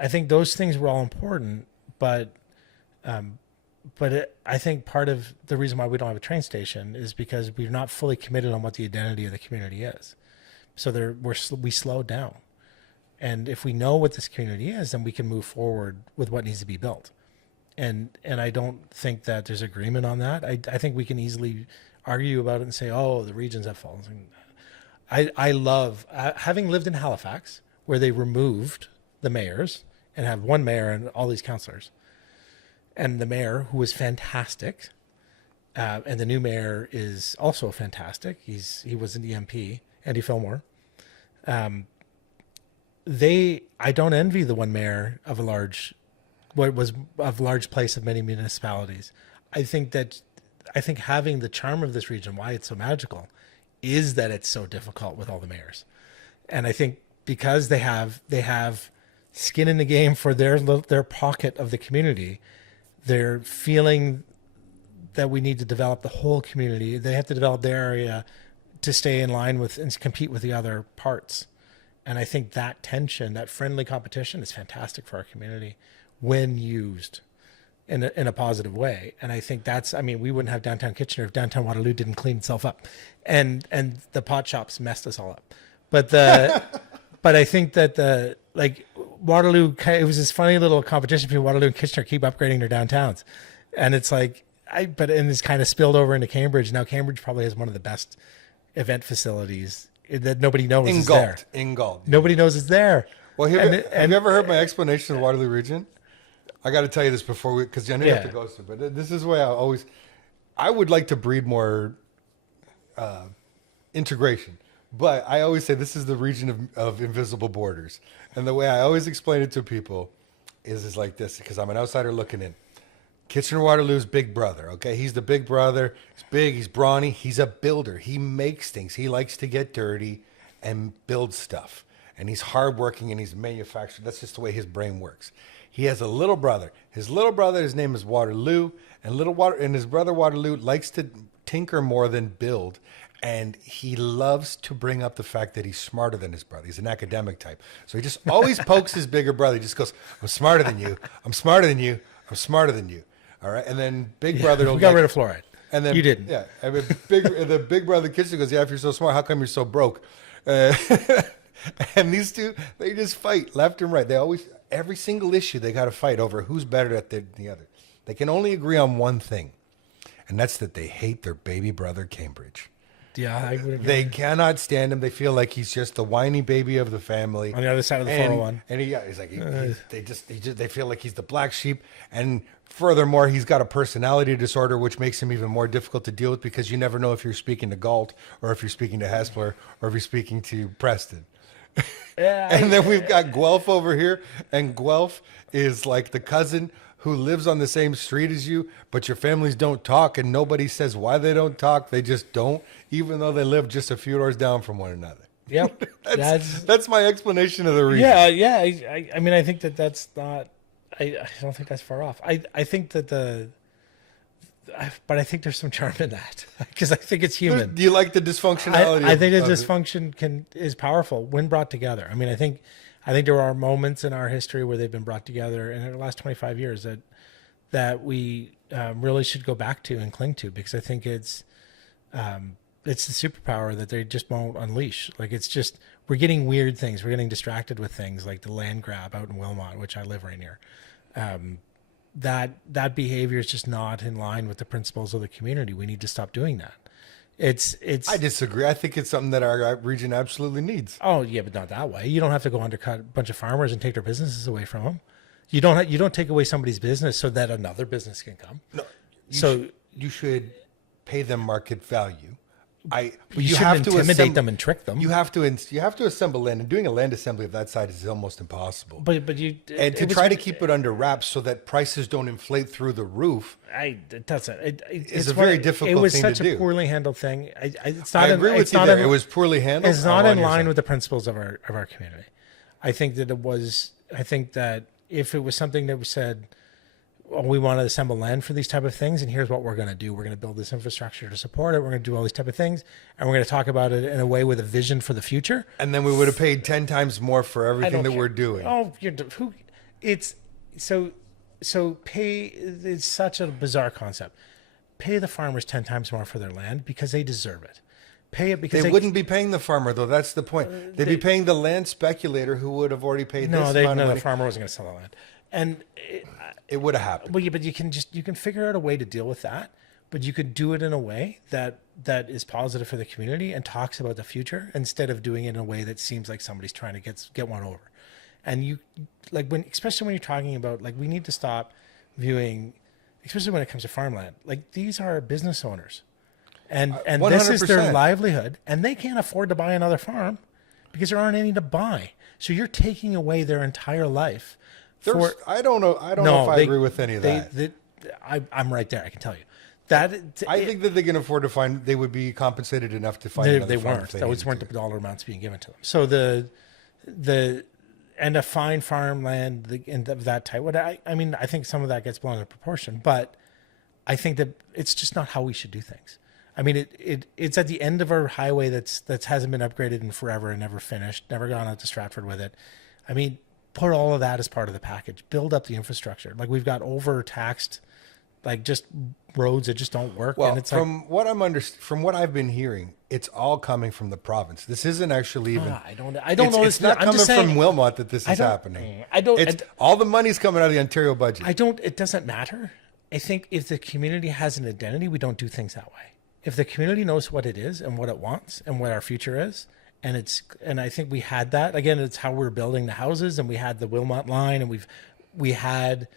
I think those things were all important, but I think part of the reason why we don't have a train station is because we're not fully committed on what the identity of the community is. So we slowed down. And if we know what this community is, then we can move forward with what needs to be built. And I don't think that there's agreement on that. I think we can easily argue about it and say, the regions have fallen. I love, having lived in Halifax, where they removed the mayors and have one mayor and all these councillors. And the mayor, who was fantastic, and the new mayor is also fantastic. He was an EMP, Andy Fillmore. I don't envy the one mayor of a large place of many municipalities. I think having the charm of this region, why it's so magical, is that it's so difficult with all the mayors. And I think because they have skin in the game for their pocket of the community, they're feeling that we need to develop the whole community. They have to develop their area to stay in line with and compete with the other parts. And I think that tension, that friendly competition, is fantastic for our community when used in a positive way. And I think we wouldn't have downtown Kitchener if downtown Waterloo didn't clean itself up, and the pot shops messed us all up. But but I think that Waterloo, it was this funny little competition between Waterloo and Kitchener, keep upgrading their downtowns, and it's like and it's kind of spilled over into Cambridge. Now Cambridge probably has one of the best event facilities that nobody knows is there. In Galt. Nobody knows it's there. Well, have you ever heard my explanation of Waterloo Region? I got to tell you this before because I know you have to go through. But this is the way I would like to breed more integration. But I always say this is the region of invisible borders. And the way I always explain it to people is like this, because I'm an outsider looking in. Kitchener-Waterloo's big brother, okay? He's the big brother. He's big, he's brawny, he's a builder. He makes things. He likes to get dirty and build stuff. And he's hardworking and he's a manufacturer. That's just the way his brain works. He has a little brother. His little brother, his name is Waterloo, and his brother Waterloo likes to tinker more than build. And he loves to bring up the fact that he's smarter than his brother. He's an academic type. So he just always pokes his bigger brother. He just goes, I'm smarter than you. I'm smarter than you. I'm smarter than you. All right. And then big brother. We got rid of fluoride. And then you didn't. Yeah. I mean, the big brother Kitchener goes, yeah, if you're so smart, how come you're so broke? And these two, they just fight left and right. They always, every single issue, they got to fight over who's better at the other. They can only agree on one thing, and that's that they hate their baby brother, Cambridge. Yeah, I would agree. They cannot stand him. They feel like he's just the whiny baby of the family. On the other side of the 401. And he's like, they feel like he's the black sheep. And furthermore, he's got a personality disorder, which makes him even more difficult to deal with because you never know if you're speaking to Galt or if you're speaking to Hespler or if you're speaking to Preston. And then we've got Guelph over here, and Guelph is like the cousin who lives on the same street as you, but your families don't talk, and nobody says why they don't talk. They just don't, even though they live just a few doors down from one another. Yep. That's my explanation of the reason. Yeah. I mean, I think that's not. I don't think that's far off. I think that but I think there's some charm in that because I think it's human. Do you like the dysfunctionality? I think the dysfunction is powerful when brought together. I mean, I think there are moments in our history where they've been brought together, and in the last 25 years that we really should go back to and cling to, because I think it's the superpower that they just won't unleash. Like, it's just, we're getting weird things. We're getting distracted with things like the land grab out in Wilmot, which I live right near. That behavior is just not in line with the principles of the community. We need to stop doing that. It's. I disagree. I think it's something that our region absolutely needs. Oh yeah, but not that way. You don't have to go undercut a bunch of farmers and take their businesses away from them. You don't take away somebody's business so that another business can come. No. You should pay them market value. You have to intimidate them and trick them. You have to assemble land, and doing a land assembly of that size is almost impossible. But you try to keep it under wraps so that prices don't inflate through the roof. It's a very difficult thing to do. It was such a poorly handled thing. I agree with you there. It was poorly handled. It's not in line with the principles of our community. I think that it was. I think that if it was something that was said, we want to assemble land for these type of things, and here's what we're going to do. We're going to build this infrastructure to support it. We're going to do all these type of things, and we're going to talk about it in a way with a vision for the future. And then we would have paid 10 times more for everything that we're doing. Oh, it's pay. It's such a bizarre concept. Pay the farmers 10 times more for their land because they deserve it. Pay it because they wouldn't be paying the farmer, though. That's the point. They'd be paying the land speculator who would have already paid this amount of money. No, the farmer wasn't going to sell the land. And it would have happened. Well, yeah, but you can figure out a way to deal with that, but you could do it in a way that is positive for the community and talks about the future instead of doing it in a way that seems like somebody's trying to get one over. And especially when you're talking about, like, we need to stop viewing especially when it comes to farmland. Like these are business owners, and this 100%. is their livelihood, and they can't afford to buy another farm because there aren't any to buy. So you're taking away their entire life. I don't know. I don't know if I agree with any of that. I'm right there. I can tell you that I think that they can afford to find. They would be compensated enough to find another they farm weren't. if they Those needed weren't to. the dollar amounts being given to them. So and a fine farmland and of that type. I mean, I think some of that gets blown into proportion, but I think that it's just not how we should do things. I mean, it's at the end of our highway that hasn't been upgraded in forever and never finished, never gone out to Stratford with it. I mean, put all of that as part of the package. Build up the infrastructure. Like we've got overtaxed, like just roads that just don't work. Well, and it's from what I've been hearing, it's all coming from the province. This isn't actually even. I don't know. It's not coming from Wilmot that this is happening. All the money's coming out of the Ontario budget. It doesn't matter. I think if the community has an identity, we don't do things that way. If the community knows what it is and what it wants and what our future is, and I think we had that again. It's how we're building the houses, and we had the Wilmot line, and we had.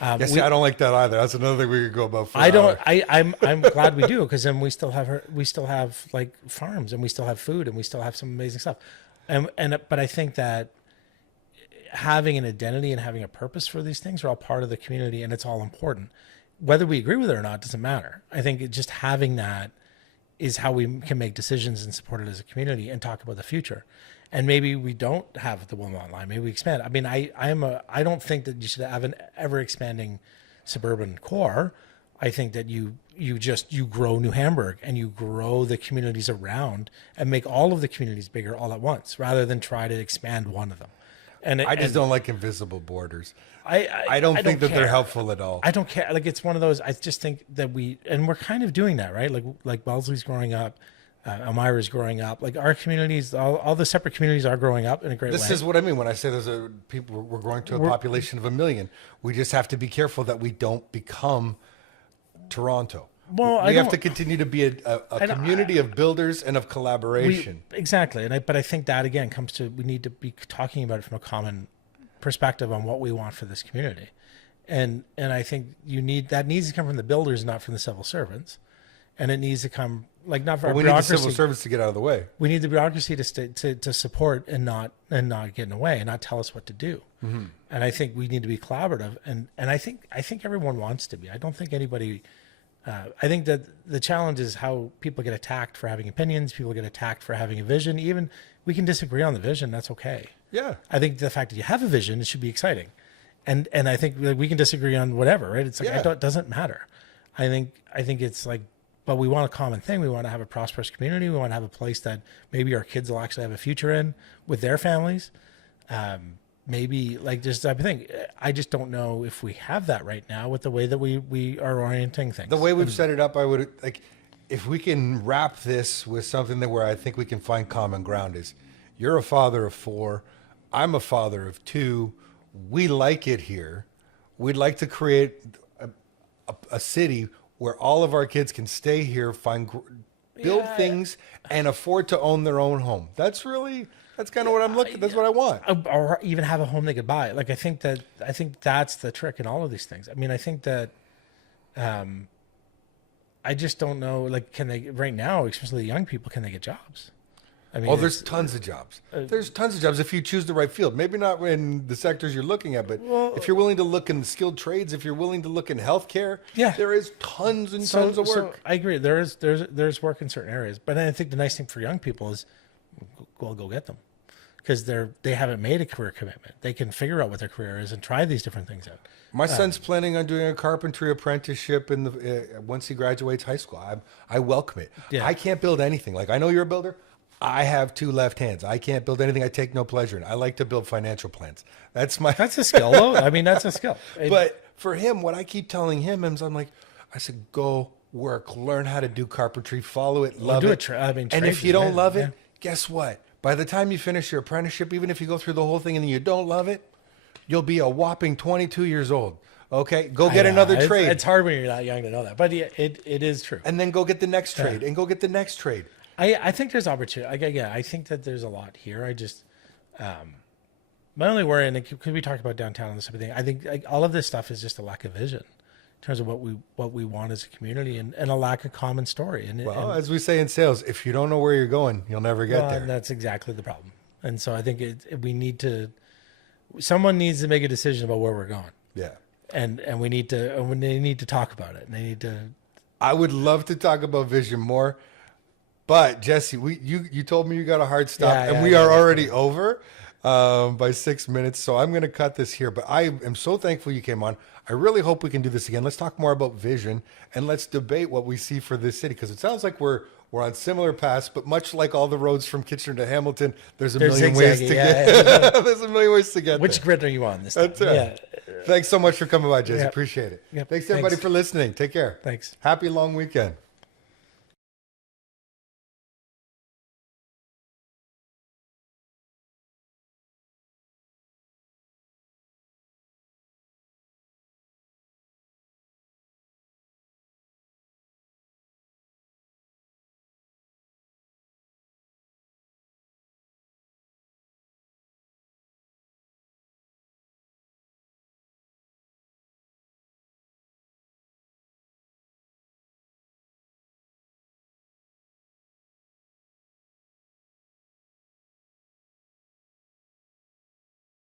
I don't like that either. That's another thing we could go about. I'm glad we do, because then we still have like farms, and we still have food, and we still have some amazing stuff, but I think that having an identity and having a purpose for these things are all part of the community, and it's all important. Whether we agree with it or not doesn't matter. I think just having that is how we can make decisions and support it as a community and talk about the future. And maybe we don't have the Wilmot line. Maybe we expand. I mean, I don't think that you should have an ever expanding suburban core. I think that you grow New Hamburg and you grow the communities around and make all of the communities bigger all at once, rather than try to expand one of them. And I just don't like invisible borders. I don't think that care. they're helpful at all. I don't care. Like it's one of those. I just think that we're kind of doing that, right? Like Wellesley's growing up, Elmira's growing up. Like our communities, all the separate communities are growing up in a great way. This is what I mean when I say we're growing to a population of 1 million. We just have to be careful that we don't become Toronto. Well, we have to continue to be a community of builders and of collaboration. Exactly. But I think that again comes to, we need to be talking about it from a common perspective on what we want for this community. And I think that needs to come from the builders, not from the civil servants. And it needs to come not for our we need the civil servants to get out of the way. We need the bureaucracy to support and not get in the way and not tell us what to do. Mm-hmm. And I think we need to be collaborative. And I think everyone wants to be. I don't think anybody. I think that the challenge is how people get attacked for having opinions. People get attacked for having a vision. Even we can disagree on the vision. That's okay. Yeah. I think the fact that you have a vision, it should be exciting. And I think we can disagree on whatever, right? It's like, it doesn't matter. I think it's like, but we want a common thing. We want to have a prosperous community. We want to have a place that maybe our kids will actually have a future in with their families. Maybe like this type of thing. I just don't know if we have that right now with the way that we are orienting things. The way we've set it up, I would like, if we can wrap this with something where I think we can find common ground is, you're a father of 4, I'm a father of 2. We like it here. We'd like to create a city where all of our kids can stay here, build things, and afford to own their own home. That's kind of what I'm looking. That's what I want. Or even have a home they could buy. Like I think that's the trick in all of these things. I mean, I think that, I just don't know. Like, can they right now, especially the young people, can they get jobs? I mean, there's tons of jobs. There's tons of jobs if you choose the right field. Maybe not in the sectors you're looking at, but if you're willing to look in the skilled trades, if you're willing to look in healthcare, there is tons and tons of work. So I agree. There's work in certain areas, but I think the nice thing for young people is, go get them, because they haven't made a career commitment. They can figure out what their career is and try these different things out. My son's planning on doing a carpentry apprenticeship once he graduates high school. I welcome it. Yeah. I can't build anything. Like, I know you're a builder. I have 2 left hands. I can't build anything I take no pleasure in. I like to build financial plans. That's a skill, though. I mean, that's a skill. But for him, what I keep telling him is, I said, go work, learn how to do carpentry, follow it, love it. And if you don't love it, guess what? By the time you finish your apprenticeship, even if you go through the whole thing and you don't love it, you'll be a whopping 22 years old. Okay, go get another trade. It's hard when you're that young to know that, but it is true. And then go get the next trade, and go get the next trade. I think there's opportunity. I think that there's a lot here. I just, my only worry, and because we talked about downtown and this type of thing, I think all of this stuff is just a lack of vision. terms of what we want as a community, and a lack of common story. Well, as we say in sales, if you don't know where you're going, you'll never get there. That's exactly the problem. And so I think someone needs to make a decision about where we're going. Yeah. And they need to talk about it. And they need to. I would love to talk about vision more, but Jesse, you told me you got a hard stop, and we are already over by 6 minutes. So I'm going to cut this here. But I am so thankful you came on. I really hope we can do this again. Let's talk more about vision, and let's debate what we see for this city, because it sounds like we're on similar paths, but much like all the roads from Kitchener to Hamilton, there's a million ways to get. There's a million ways to get. Which grid are you on this time? That's right. Yeah. Thanks so much for coming by, Jesse. Yeah. Appreciate it. Yeah. Thanks everybody for listening. Take care. Thanks. Happy long weekend.